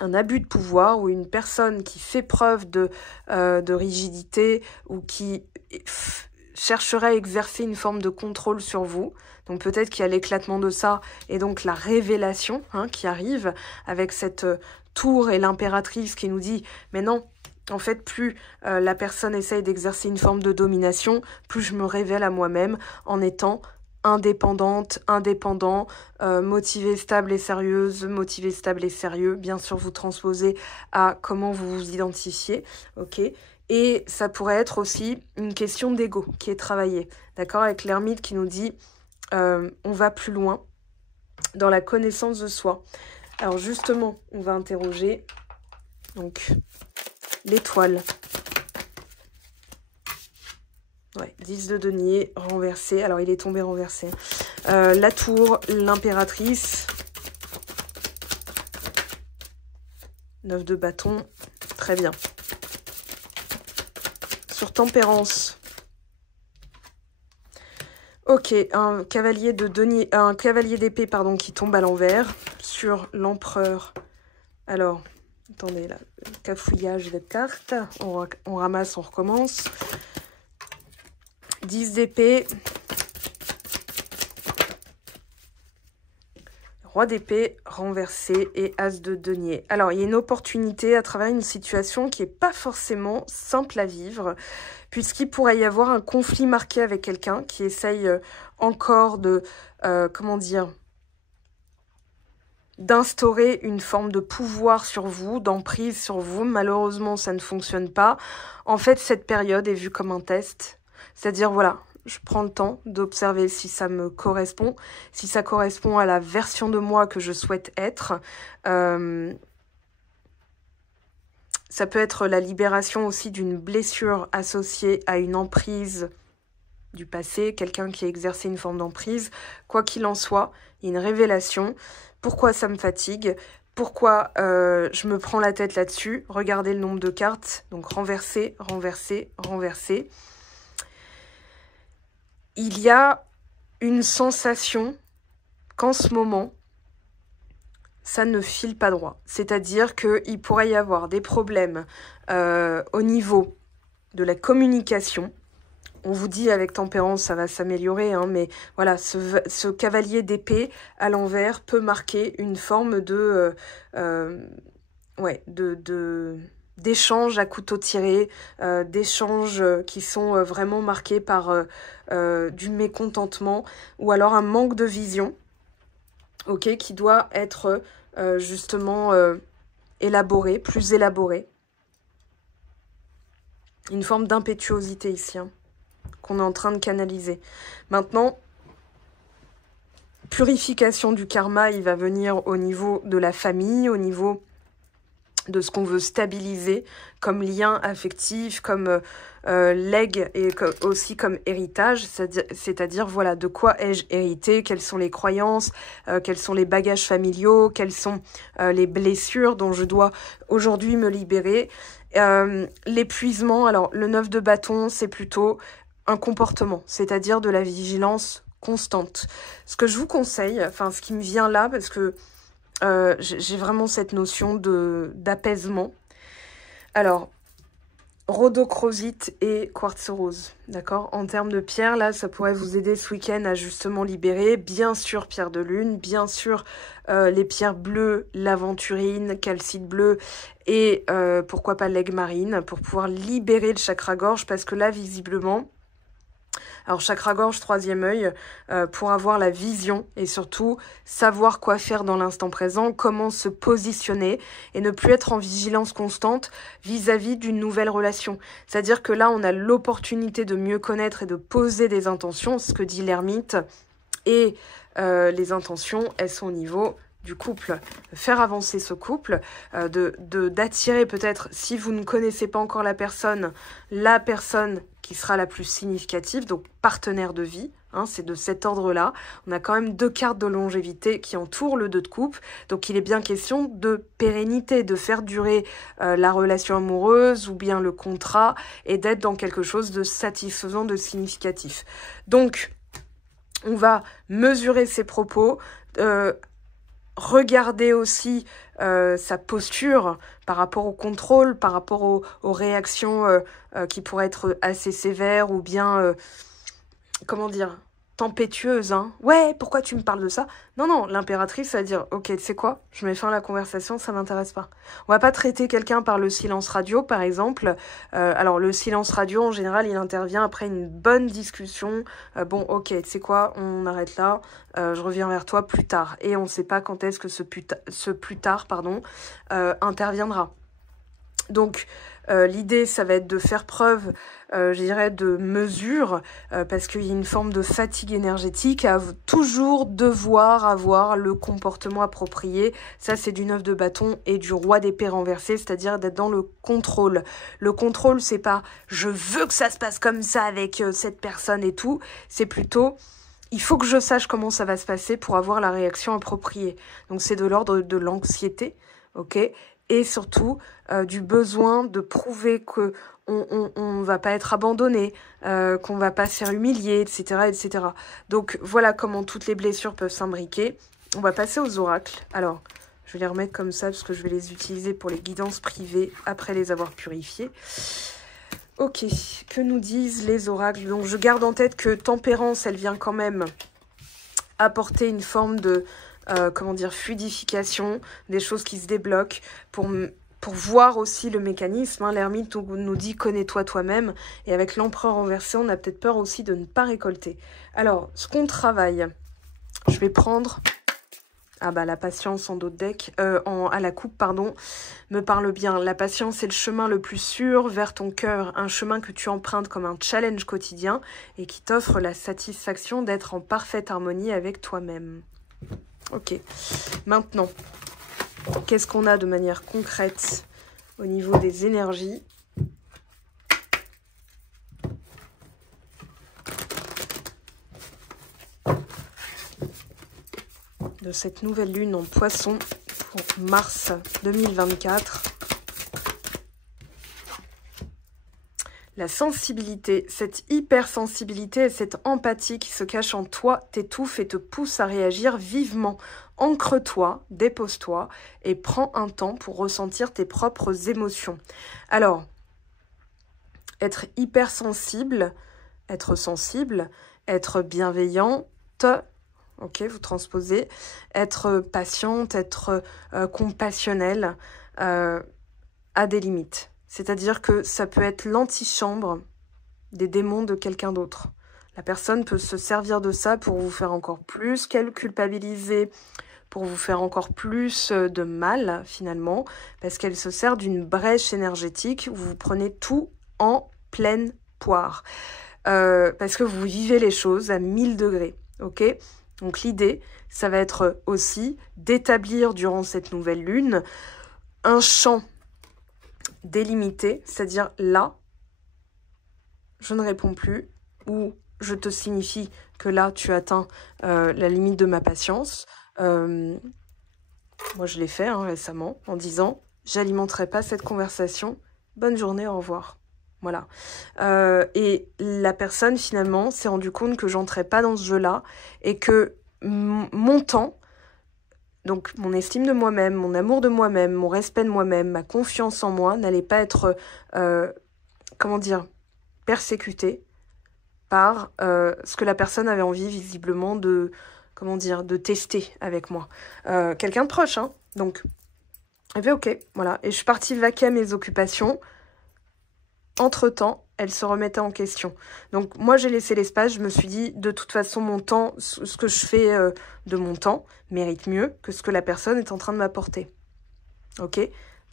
abus de pouvoir ou une personne qui fait preuve de rigidité ou qui chercherait à exercer une forme de contrôle sur vous. Donc peut-être qu'il y a l'éclatement de ça et donc la révélation qui arrive avec cette tour et l'impératrice qui nous dit « mais non ». En fait, plus la personne essaye d'exercer une forme de domination, plus je me révèle à moi-même en étant indépendante, indépendant, motivée, stable et sérieuse, motivée, stable et sérieux. Bien sûr, vous transposez à comment vous vous identifiez, ok ? Et ça pourrait être aussi une question d'ego qui est travaillée, d'accord ? Avec l'ermite qui nous dit on va plus loin dans la connaissance de soi. Alors justement, on va interroger donc l'étoile. Ouais, 10 de denier, renversé. Alors, il est tombé renversé. La tour, l'impératrice. 9 de bâton. Très bien. Sur tempérance. Ok, un cavalier de denier, un cavalier d'épée, pardon, qui tombe à l'envers. Sur l'empereur. Alors, attendez, là, cafouillage de cartes. On ramasse, on recommence. 10 d'épée. Roi d'épée renversé et as de denier. Alors, il y a une opportunité à travers une situation qui n'est pas forcément simple à vivre, puisqu'il pourrait y avoir un conflit marqué avec quelqu'un qui essaye encore de, comment dire, d'instaurer une forme de pouvoir sur vous, d'emprise sur vous. Malheureusement, ça ne fonctionne pas. En fait, cette période est vue comme un test. C'est-à-dire, voilà, je prends le temps d'observer si ça me correspond, si ça correspond à la version de moi que je souhaite être. Ça peut être la libération aussi d'une blessure associée à une emprise du passé, quelqu'un qui a exercé une forme d'emprise. Quoi qu'il en soit, il y a une révélation. Pourquoi ça me fatigue ? Pourquoi je me prends la tête là-dessus ? Regardez le nombre de cartes. Donc renverser, renverser, renverser. Il y a une sensation qu'en ce moment, ça ne file pas droit. C'est-à-dire qu'il pourrait y avoir des problèmes au niveau de la communication. On vous dit avec tempérance, ça va s'améliorer, hein, mais voilà, ce cavalier d'épée à l'envers peut marquer une forme de... d'échanges à couteau tiré, d'échanges qui sont vraiment marqués par du mécontentement ou alors un manque de vision, ok, qui doit être justement élaboré, plus élaboré. Une forme d'impétuosité ici, hein, qu'on est en train de canaliser. Maintenant, purification du karma, il va venir au niveau de la famille, au niveau de ce qu'on veut stabiliser comme lien affectif, comme legs et aussi comme héritage, c'est-à-dire voilà, de quoi ai-je hérité, quelles sont les croyances, quels sont les bagages familiaux, quelles sont les blessures dont je dois aujourd'hui me libérer. L'épuisement, alors le 9 de bâton, c'est plutôt un comportement, c'est-à-dire de la vigilance constante. Ce que je vous conseille, enfin ce qui me vient là, parce que j'ai vraiment cette notion d'apaisement. Alors, rhodochrosite et quartz rose, d'accord? En termes de pierre, là, ça pourrait vous aider ce week-end à justement libérer. Bien sûr, pierre de lune, bien sûr, les pierres bleues, l'aventurine, calcite bleu et pourquoi pas l'aigle marine pour pouvoir libérer le chakra-gorge parce que là, visiblement... Alors, chakra-gorge, troisième œil, pour avoir la vision et surtout savoir quoi faire dans l'instant présent, comment se positionner et ne plus être en vigilance constante vis-à-vis d'une nouvelle relation. C'est-à-dire que là, on a l'opportunité de mieux connaître et de poser des intentions, ce que dit l'ermite. Et les intentions, elles sont au niveau du couple, faire avancer ce couple, d'attirer peut-être, si vous ne connaissez pas encore la personne qui sera la plus significative, donc partenaire de vie, hein, c'est de cet ordre-là. On a quand même 2 cartes de longévité qui entourent le 2 de coupe, donc il est bien question de pérennité, de faire durer la relation amoureuse ou bien le contrat et d'être dans quelque chose de satisfaisant, de significatif. Donc, on va mesurer ses propos, regarder aussi sa posture par rapport au contrôle, par rapport aux réactions qui pourraient être assez sévères ou bien, comment dire, tempétueuses. Hein. Ouais, pourquoi tu me parles de ça? Non, non, l'impératrice va dire, ok, tu sais quoi, je mets fin à la conversation, ça m'intéresse pas. On va pas traiter quelqu'un par le silence radio, par exemple. Alors, le silence radio, en général, il intervient après une bonne discussion. Bon, ok, tu sais quoi, on arrête là, je reviens vers toi plus tard. Et on sait pas quand est-ce que ce plus tard, interviendra. Donc, l'idée, ça va être de faire preuve, je dirais, de mesure, parce qu'il y a une forme de fatigue énergétique à toujours devoir avoir le comportement approprié. Ça, c'est du 9 de bâton et du roi d'épée renversé, c'est-à-dire d'être dans le contrôle. Le contrôle, c'est pas « je veux que ça se passe comme ça avec cette personne et tout », c'est plutôt « il faut que je sache comment ça va se passer pour avoir la réaction appropriée ». Donc, c'est de l'ordre de l'anxiété, ok ? Et surtout du besoin de prouver que on va pas être abandonné, qu'on va pas se faire humilier, etc., etc. Donc voilà comment toutes les blessures peuvent s'imbriquer. On va passer aux oracles. Alors, je vais les remettre comme ça parce que je vais les utiliser pour les guidances privées après les avoir purifiées. Ok, que nous disent les oracles? Donc je garde en tête que tempérance, elle vient quand même apporter une forme de fluidification, des choses qui se débloquent pour voir aussi le mécanisme. Hein. L'ermite nous dit « connais-toi toi-même » et avec l'empereur renversé, on a peut-être peur aussi de ne pas récolter. Alors, ce qu'on travaille, je vais prendre... Ah bah la patience en dos de deck, à la coupe, pardon, me parle bien. La patience est le chemin le plus sûr vers ton cœur, un chemin que tu empruntes comme un challenge quotidien et qui t'offre la satisfaction d'être en parfaite harmonie avec toi-même. Ok, maintenant, qu'est-ce qu'on a de manière concrète au niveau des énergies? De cette nouvelle lune en poisson pour mars 2024. La sensibilité, cette hypersensibilité et cette empathie qui se cache en toi t'étouffe et te pousse à réagir vivement. Ancre-toi, dépose-toi et prends un temps pour ressentir tes propres émotions. Alors, être hypersensible, être sensible, être bienveillante, ok, vous transposez, être patiente, être compassionnelle, a des limites. C'est-à-dire que ça peut être l'antichambre des démons de quelqu'un d'autre. La personne peut se servir de ça pour vous faire encore plus culpabiliser, pour vous faire encore plus de mal, finalement, parce qu'elle se sert d'une brèche énergétique où vous prenez tout en pleine poire. Parce que vous vivez les choses à 1000 degrés, ok ? Donc l'idée, ça va être aussi d'établir durant cette nouvelle lune un champ délimité, c'est-à-dire là, je ne réponds plus, ou je te signifie que là, tu atteins la limite de ma patience. Moi, je l'ai fait récemment en disant « j'alimenterai pas cette conversation, bonne journée, au revoir ». Voilà. Et la personne, finalement, s'est rendue compte que j'entrais pas dans ce jeu-là et que mon temps, donc mon estime de moi-même, mon amour de moi-même, mon respect de moi-même, ma confiance en moi n'allait pas être, persécuté par ce que la personne avait envie visiblement de, de tester avec moi. Quelqu'un de proche, hein. Donc, elle fait ok, voilà. Et je suis partie vaquer à mes occupations. Entre-temps, elle se remettait en question. Donc moi, j'ai laissé l'espace. Je me suis dit, de toute façon, mon temps, ce que je fais de mon temps mérite mieux que ce que la personne est en train de m'apporter. Ok ?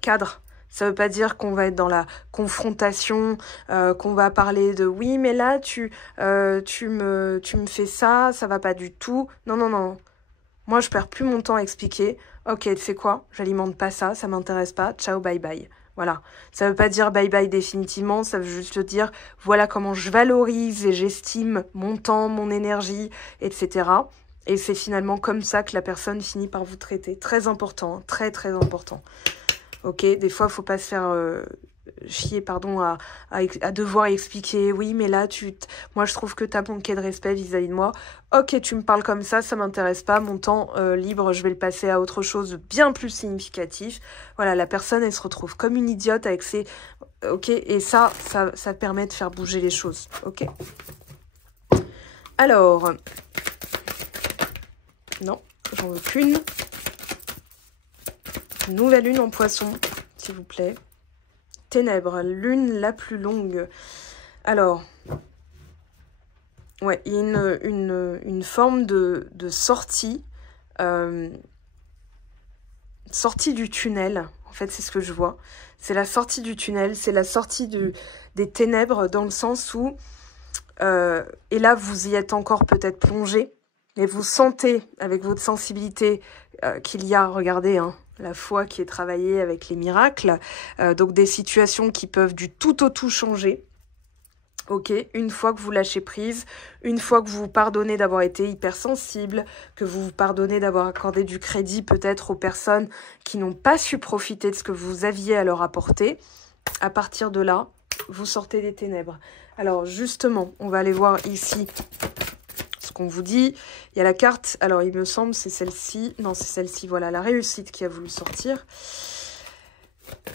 Cadre. Ça veut pas dire qu'on va être dans la confrontation, qu'on va parler de « oui, mais là, tu me fais ça, ça va pas du tout. » Non, non, non. Moi, je perds plus mon temps à expliquer. Ok, tu sais quoi ? J'alimente pas ça, ça m'intéresse pas. Ciao, bye bye. Voilà, ça veut pas dire bye bye définitivement, ça veut juste dire voilà comment je valorise et j'estime mon temps, mon énergie, etc. Et c'est finalement comme ça que la personne finit par vous traiter. Très important, hein, très très important. Ok, des fois, il faut pas se faire chier, pardon, à devoir expliquer. Oui, mais là, moi, je trouve que tu as manqué de respect vis-à-vis de moi. Ok, tu me parles comme ça m'intéresse pas. Mon temps libre, je vais le passer à autre chose de bien plus significatif. Voilà, la personne, elle se retrouve comme une idiote avec ses... Ok, et ça permet de faire bouger les choses. Ok. Alors... Non, j'en veux qu'une. Nouvelle lune en poisson, s'il vous plaît. Ténèbres, lune la plus longue. Alors, ouais, il y a une forme de sortie. Sortie du tunnel, en fait, c'est ce que je vois. C'est la sortie du tunnel, c'est la sortie des ténèbres dans le sens où... et là, vous y êtes encore peut-être plongé, mais vous sentez avec votre sensibilité qu'il y a, regardez, hein, la foi qui est travaillée avec les miracles, donc des situations qui peuvent du tout au tout changer. Ok, une fois que vous lâchez prise, une fois que vous vous pardonnez d'avoir été hypersensible, que vous vous pardonnez d'avoir accordé du crédit peut-être aux personnes qui n'ont pas su profiter de ce que vous aviez à leur apporter, à partir de là, vous sortez des ténèbres. Alors justement, on va aller voir ici ce qu'on vous dit. Il y a la carte, alors il me semble c'est celle-ci, non c'est celle-ci, voilà, la réussite qui a voulu sortir.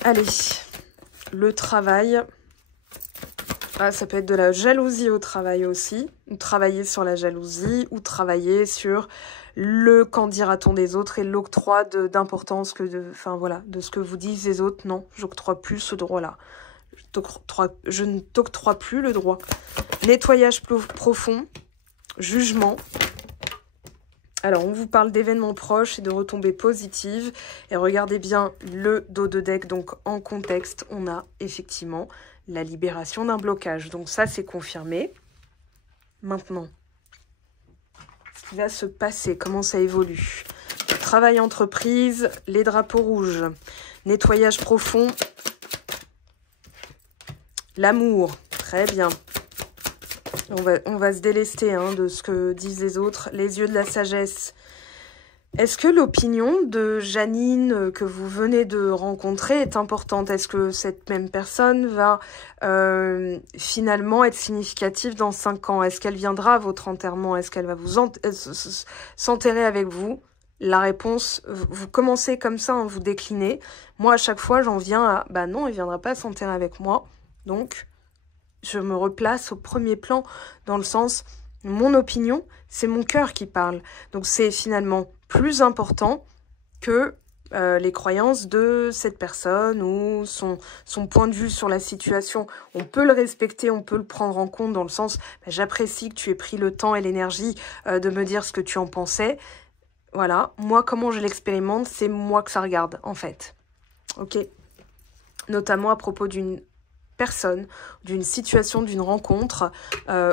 Allez, le travail... Ah, ça peut être de la jalousie au travail aussi, ou travailler sur la jalousie, ou travailler sur le qu'en dira-t-on des autres et l'octroi d'importance enfin voilà, de ce que vous disent les autres. Non, j'octroie plus ce droit-là. Je ne t'octroie plus le droit. Nettoyage profond, jugement. Alors, on vous parle d'événements proches et de retombées positives. Et regardez bien le dos de deck. Donc, en contexte, on a effectivement la libération d'un blocage. Donc, ça, c'est confirmé. Maintenant, ce qui va se passer, comment ça évolue. Travail entreprise, les drapeaux rouges. Nettoyage profond. L'amour, très bien. On va se délester hein, de ce que disent les autres. Les yeux de la sagesse. Est-ce que l'opinion de Janine que vous venez de rencontrer est importante? Est-ce que cette même personne va finalement être significative dans 5 ans? Est-ce qu'elle viendra à votre enterrement? Est-ce qu'elle va vous s'enterrer avec vous? La réponse, vous commencez comme ça, hein, vous déclinez. Moi, à chaque fois, j'en viens à, bah non, elle viendra pas s'enterrer avec moi. Donc, je me replace au premier plan dans le sens, mon opinion, c'est mon cœur qui parle. Donc, c'est finalement plus important que les croyances de cette personne ou son point de vue sur la situation. On peut le respecter, on peut le prendre en compte dans le sens, bah, j'apprécie que tu aies pris le temps et l'énergie de me dire ce que tu en pensais. Voilà, moi, comment je l'expérimente, c'est moi que ça regarde, en fait. Ok? Notamment à propos d'une personne, d'une situation, d'une rencontre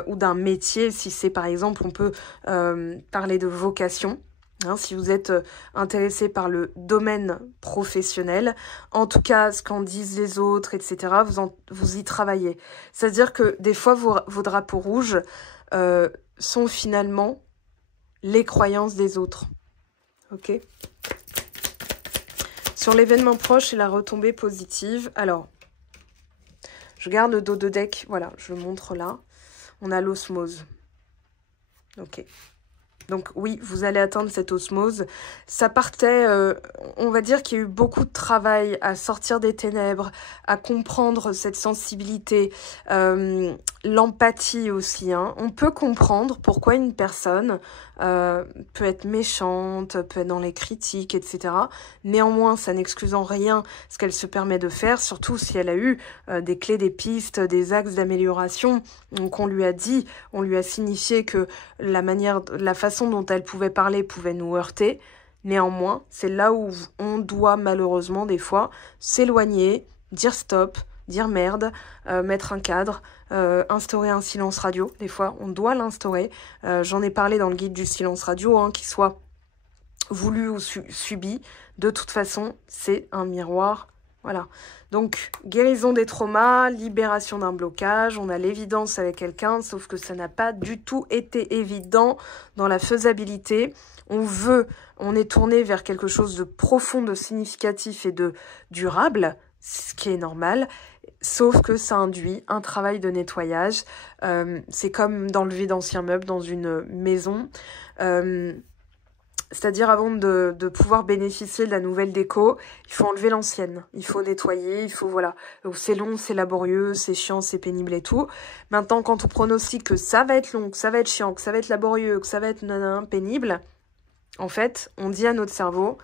ou d'un métier. Si c'est, par exemple, on peut parler de vocation. Hein, si vous êtes intéressé par le domaine professionnel, en tout cas, ce qu'en disent les autres, etc., vous y travaillez. C'est-à-dire que des fois, vos drapeaux rouges sont finalement les croyances des autres. Ok. Sur l'événement proche et la retombée positive, alors, je garde le dos de deck, voilà, je le montre là. On a l'osmose. Ok. Donc oui, vous allez atteindre cette osmose. Ça partait, on va dire qu'il y a eu beaucoup de travail à sortir des ténèbres, à comprendre cette sensibilité, l'empathie aussi. Hein. On peut comprendre pourquoi une personne peut être méchante, peut être dans les critiques, etc. Néanmoins, ça n'excuse en rien ce qu'elle se permet de faire, surtout si elle a eu des clés, des pistes, des axes d'amélioration. Donc on lui a dit, on lui a signifié que la façon dont elle pouvait parler pouvait nous heurter. Néanmoins, c'est là où on doit malheureusement des fois s'éloigner, dire stop, dire merde, mettre un cadre, instaurer un silence radio. Des fois, on doit l'instaurer. J'en ai parlé dans le guide du silence radio, hein, qu'il soit voulu ou subi. De toute façon, c'est un miroir Voilà. Donc, guérison des traumas, libération d'un blocage. On a l'évidence avec quelqu'un, sauf que ça n'a pas du tout été évident dans la faisabilité. On est tourné vers quelque chose de profond, de significatif et de durable, ce qui est normal. Sauf que ça induit un travail de nettoyage. C'est comme d'enlever d'anciens meubles dans une maison. C'est-à-dire, avant de pouvoir bénéficier de la nouvelle déco, il faut enlever l'ancienne. Il faut nettoyer, il faut, voilà. C'est long, c'est laborieux, c'est chiant, c'est pénible et tout. Maintenant, quand on pronostique que ça va être long, que ça va être chiant, que ça va être laborieux, que ça va être pénible, en fait, on dit à notre cerveau,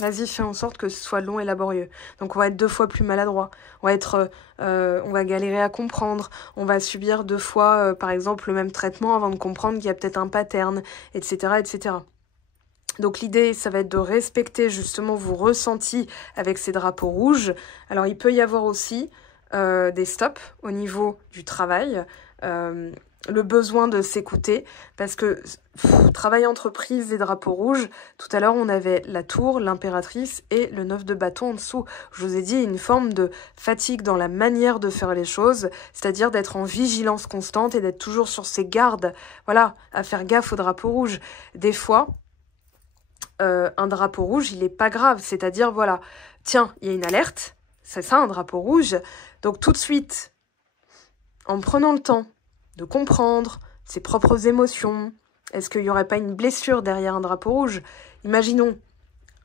vas-y, fais en sorte que ce soit long et laborieux. Donc, on va être 2 fois plus maladroit. On va galérer à comprendre. On va subir 2 fois, par exemple, le même traitement avant de comprendre qu'il y a peut-être un pattern, etc., etc. Donc l'idée, ça va être de respecter justement vos ressentis avec ces drapeaux rouges. Alors il peut y avoir aussi des stops au niveau du travail, le besoin de s'écouter, parce que travail entreprise et drapeaux rouges, tout à l'heure on avait la tour, l'impératrice et le 9 de bâton en dessous. Je vous ai dit une forme de fatigue dans la manière de faire les choses, c'est-à-dire d'être en vigilance constante et d'être toujours sur ses gardes, voilà, à faire gaffe au drapeau rouge. Des fois, un drapeau rouge, il n'est pas grave. C'est-à-dire, voilà, tiens, il y a une alerte, c'est ça un drapeau rouge. Donc tout de suite, en prenant le temps de comprendre ses propres émotions, est-ce qu'il n'y aurait pas une blessure derrière un drapeau rouge? Imaginons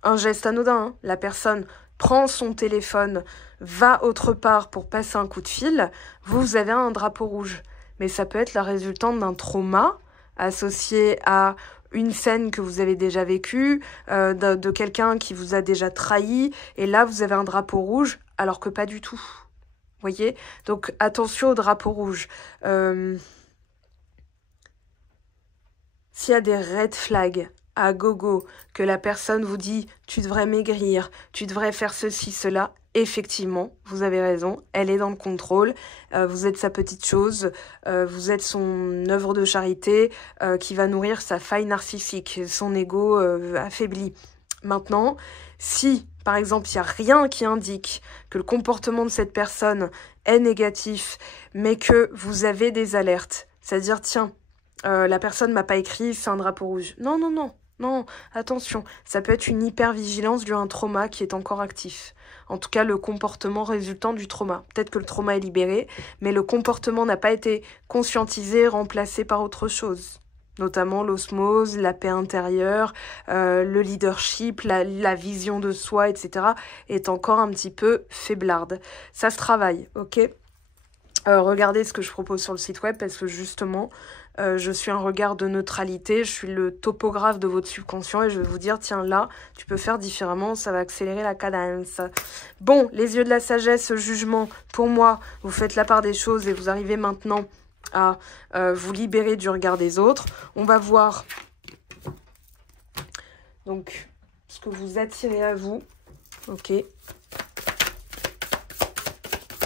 un geste anodin, hein. La personne prend son téléphone, va autre part pour passer un coup de fil, vous avez un drapeau rouge. Mais ça peut être la résultante d'un trauma associé à une scène que vous avez déjà vécue, de quelqu'un qui vous a déjà trahi, et là vous avez un drapeau rouge, alors que pas du tout. Vous voyez? Donc attention au drapeau rouge. S'il y a des red flags à gogo, que la personne vous dit « tu devrais maigrir, tu devrais faire ceci, cela », effectivement, vous avez raison, elle est dans le contrôle, vous êtes sa petite chose, vous êtes son œuvre de charité qui va nourrir sa faille narcissique, son ego affaibli. Maintenant, si, par exemple, il n'y a rien qui indique que le comportement de cette personne est négatif, mais que vous avez des alertes, c'est-à-dire, tiens, la personne m'a pas écrit, c'est un drapeau rouge. Non, non, non, non, attention, ça peut être une hypervigilance due à un trauma qui est encore actif. En tout cas, le comportement résultant du trauma. Peut-être que le trauma est libéré, mais le comportement n'a pas été conscientisé, remplacé par autre chose. Notamment l'osmose, la paix intérieure, le leadership, la vision de soi, etc. est encore un petit peu faiblarde. Ça se travaille, ok ? Regardez ce que je propose sur le site web parce que justement, je suis un regard de neutralité, je suis le topographe de votre subconscient et je vais vous dire, tiens là, tu peux faire différemment, ça va accélérer la cadence. Bon, les yeux de la sagesse, jugement, pour moi, vous faites la part des choses et vous arrivez maintenant à vous libérer du regard des autres. On va voir donc ce que vous attirez à vous, ok ?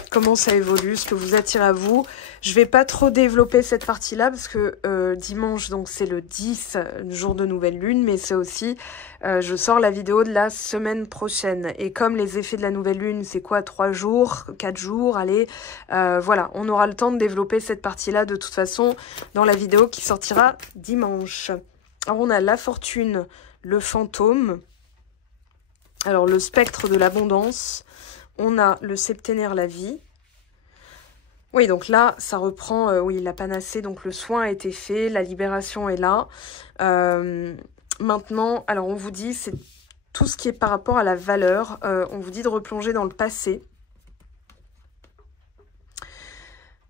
Comment ça évolue, ce que vous attirez à vous. Je vais pas trop développer cette partie-là parce que dimanche, donc c'est le 10, le jour de nouvelle lune, mais c'est aussi, je sors la vidéo de la semaine prochaine. Et comme les effets de la nouvelle lune, c'est quoi, 3 jours, 4 jours, allez, voilà, on aura le temps de développer cette partie-là de toute façon dans la vidéo qui sortira dimanche. Alors on a la fortune, le fantôme, alors le spectre de l'abondance, on a le septénaire, la vie. Oui, donc là, ça reprend, oui, la panacée, donc le soin a été fait, la libération est là. Maintenant, alors on vous dit, c'est tout ce qui est par rapport à la valeur. On vous dit de replonger dans le passé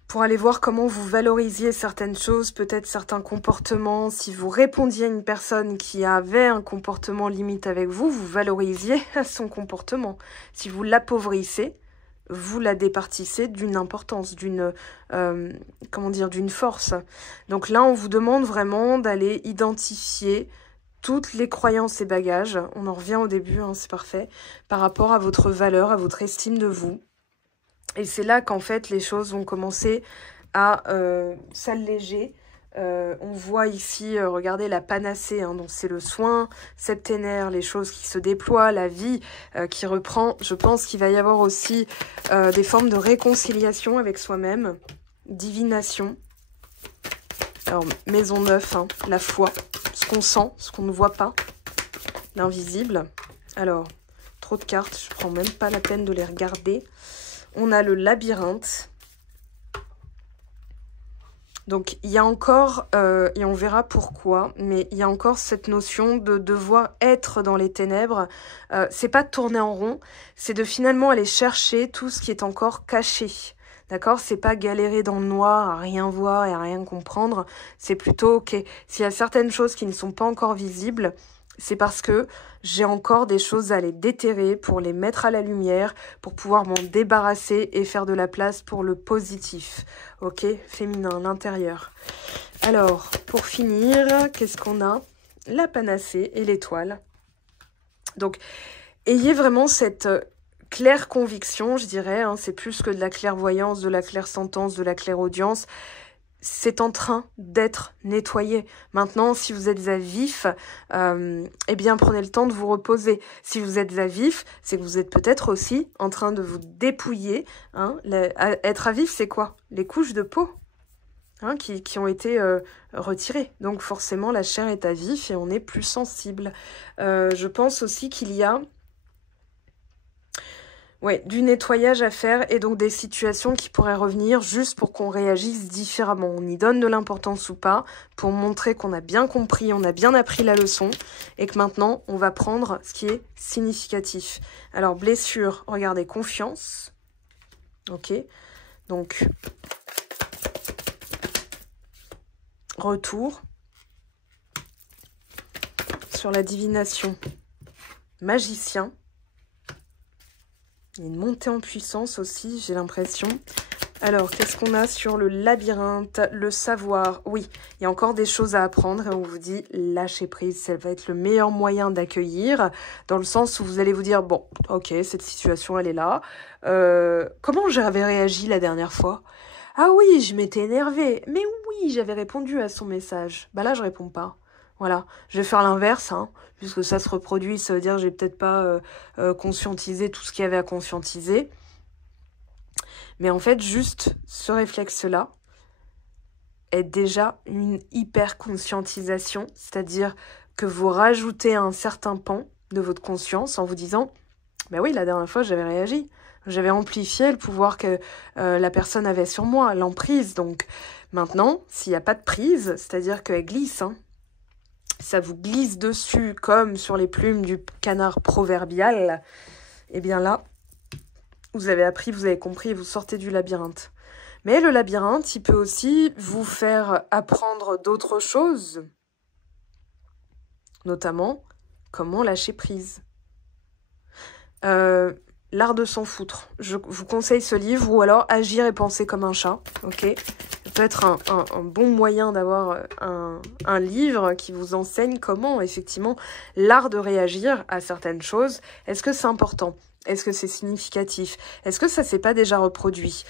pour aller voir comment vous valorisiez certaines choses, peut-être certains comportements. Si vous répondiez à une personne qui avait un comportement limite avec vous, vous valorisiez son comportement. Si vous l'appauvrissez, vous la départissez d'une importance, d'une comment dire, d'une force. Donc là, on vous demande vraiment d'aller identifier toutes les croyances et bagages. On en revient au début, hein, c'est parfait, par rapport à votre valeur, à votre estime de vous. Et c'est là qu'en fait, les choses vont commencer à s'alléger. On voit ici, regardez, la panacée, hein, donc c'est le soin septénaire, les choses qui se déploient, la vie qui reprend. Je pense qu'il va y avoir aussi des formes de réconciliation avec soi-même, divination. Alors, maison neuve, hein, la foi, ce qu'on sent, ce qu'on ne voit pas, l'invisible. Alors, trop de cartes, je prends même pas la peine de les regarder. On a le labyrinthe. Donc, il y a encore, et on verra pourquoi, mais il y a encore cette notion de devoir être dans les ténèbres. C'est pas de tourner en rond, c'est de finalement aller chercher tout ce qui est encore caché. D'accord? C'est pas galérer dans le noir, à rien voir et à rien comprendre. C'est plutôt, ok, s'il y a certaines choses qui ne sont pas encore visibles, c'est parce que j'ai encore des choses à les déterrer pour les mettre à la lumière, pour pouvoir m'en débarrasser et faire de la place pour le positif. Ok, féminin, l'intérieur. Alors, pour finir, qu'est-ce qu'on a? La panacée et l'étoile. Donc, ayez vraiment cette claire conviction, je dirais, hein, c'est plus que de la clairvoyance, de la clairsentence, de la clairaudience. C'est en train d'être nettoyé. Maintenant, si vous êtes à vif, eh bien, prenez le temps de vous reposer. Si vous êtes à vif, c'est que vous êtes peut-être aussi en train de vous dépouiller. Hein. Être à vif, c'est quoi? Les couches de peau hein, qui ont été retirées. Donc, forcément, la chair est à vif et on est plus sensible. Je pense aussi qu'il y a du nettoyage à faire et donc des situations qui pourraient revenir juste pour qu'on réagisse différemment. On y donne de l'importance ou pas pour montrer qu'on a bien compris, on a bien appris la leçon et que maintenant on va prendre ce qui est significatif. Alors blessure, regardez, confiance. Ok, donc retour sur la divination, magicien. Il y a une montée en puissance aussi, j'ai l'impression. Alors, qu'est-ce qu'on a sur le labyrinthe? Le savoir. Oui, il y a encore des choses à apprendre et on vous dit lâcher prise. Ça va être le meilleur moyen d'accueillir, dans le sens où vous allez vous dire, bon, ok, cette situation, elle est là. Comment j'avais réagi la dernière fois? Ah oui, je m'étais énervée. Mais oui, j'avais répondu à son message. Bah là, je réponds pas. Voilà, je vais faire l'inverse, hein, puisque ça se reproduit, ça veut dire que j'ai peut-être pas conscientisé tout ce qu'il y avait à conscientiser. Mais en fait, juste ce réflexe-là est déjà une hyper-conscientisation, c'est-à-dire que vous rajoutez un certain pan de votre conscience en vous disant « Ben oui, la dernière fois, j'avais réagi. J'avais amplifié le pouvoir que la personne avait sur moi, l'emprise. Donc maintenant, s'il n'y a pas de prise, c'est-à-dire qu'elle glisse, hein, ça vous glisse dessus comme sur les plumes du canard proverbial, et bien là, vous avez appris, vous avez compris, et vous sortez du labyrinthe. Mais le labyrinthe, il peut aussi vous faire apprendre d'autres choses, notamment comment lâcher prise. L'art de s'en foutre. Je vous conseille ce livre, ou alors Agir et penser comme un chat, ok ? Ça peut être un bon moyen d'avoir un livre qui vous enseigne comment, effectivement, l'art de réagir à certaines choses. Est-ce que c'est important ? Est-ce que c'est significatif? Est-ce que ça s'est pas déjà reproduit?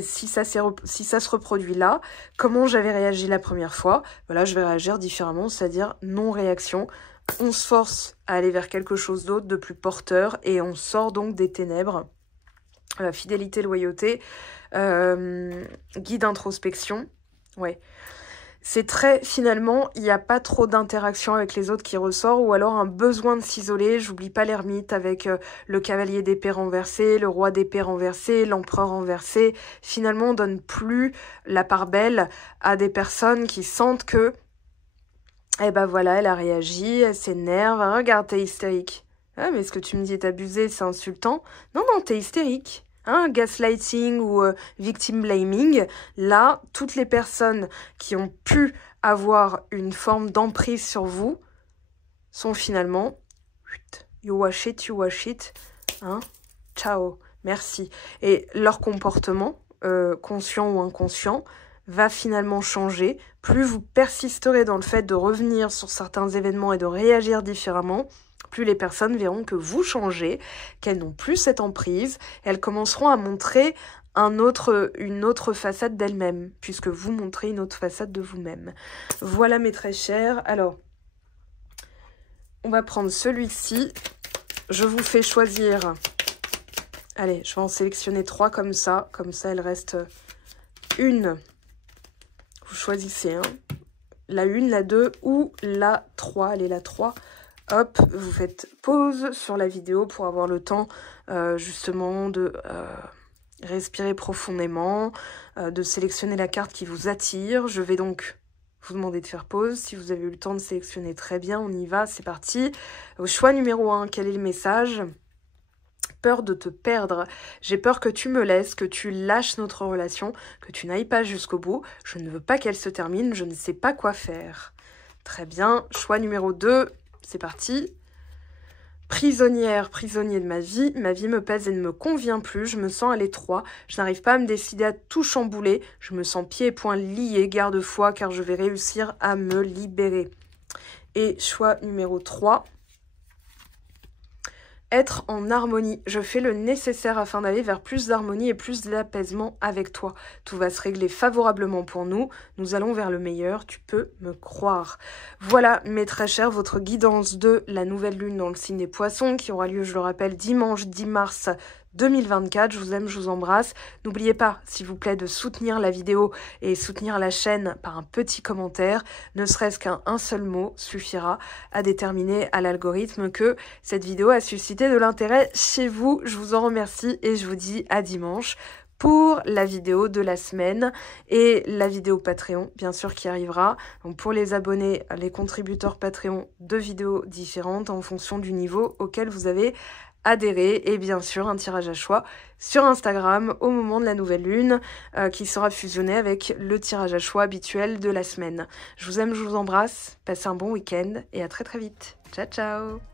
Si ça se reproduit là, comment j'avais réagi la première fois? Voilà, je vais réagir différemment, c'est-à-dire non-réaction. On se force à aller vers quelque chose d'autre, de plus porteur, et on sort donc des ténèbres. Fidélité, loyauté, guide introspection, ouais. C'est très, finalement, il n'y a pas trop d'interaction avec les autres qui ressort, ou alors un besoin de s'isoler. J'oublie pas l'ermite avec le cavalier d'épée renversé, le roi d'épée renversé, l'empereur renversé. Finalement, on donne plus la part belle à des personnes qui sentent que eh ben voilà, elle a réagi, elle s'énerve, regarde, t'es hystérique. Ah, mais ce que tu me dis est abusé, c'est insultant. Non, non, t'es hystérique. Hein, gaslighting ou victim blaming. Là, toutes les personnes qui ont pu avoir une forme d'emprise sur vous sont finalement you wash it. Hein, ciao, merci. Et leur comportement, conscient ou inconscient, va finalement changer. Plus vous persisterez dans le fait de revenir sur certains événements et de réagir différemment, plus les personnes verront que vous changez, qu'elles n'ont plus cette emprise, et elles commenceront à montrer une autre façade d'elle-même, puisque vous montrez une autre façade de vous-même. Voilà mes très chers. Alors, on va prendre celui-ci. Je vous fais choisir... Allez, je vais en sélectionner 3 comme ça. Comme ça, elle reste une. Vous choisissez, hein. La 1, la 2 ou la 3. Allez, la 3. Hop, vous faites pause sur la vidéo pour avoir le temps justement de respirer profondément, de sélectionner la carte qui vous attire. Je vais donc vous demander de faire pause. Si vous avez eu le temps de sélectionner, très bien, on y va, c'est parti. Choix numéro 1, quel est le message ? Peur de te perdre. J'ai peur que tu me laisses, que tu lâches notre relation, que tu n'ailles pas jusqu'au bout. Je ne veux pas qu'elle se termine, je ne sais pas quoi faire. Très bien. Choix numéro 2, c'est parti. Prisonnière, prisonnier de ma vie me pèse et ne me convient plus, je me sens à l'étroit, je n'arrive pas à me décider à tout chambouler, je me sens pieds et poings liés, garde-foi, car je vais réussir à me libérer. Et choix numéro 3. Être en harmonie. Je fais le nécessaire afin d'aller vers plus d'harmonie et plus d'apaisement avec toi. Tout va se régler favorablement pour nous. Nous allons vers le meilleur, tu peux me croire. Voilà, mes très chers, votre guidance de la nouvelle lune dans le signe des poissons qui aura lieu, je le rappelle, dimanche 10 mars 2024. Je vous aime, je vous embrasse. N'oubliez pas, s'il vous plaît, de soutenir la vidéo et soutenir la chaîne par un petit commentaire. Ne serait-ce qu'un seul mot suffira à déterminer à l'algorithme que cette vidéo a suscité de l'intérêt chez vous. Je vous en remercie et je vous dis à dimanche pour la vidéo de la semaine et la vidéo Patreon, bien sûr, qui arrivera. Donc pour les abonnés, les contributeurs Patreon, 2 vidéos différentes en fonction du niveau auquel vous avez adhérer et bien sûr un tirage à choix sur Instagram au moment de la nouvelle lune qui sera fusionné avec le tirage à choix habituel de la semaine. Je vous aime, je vous embrasse, passez un bon week-end et à très très vite. Ciao ciao.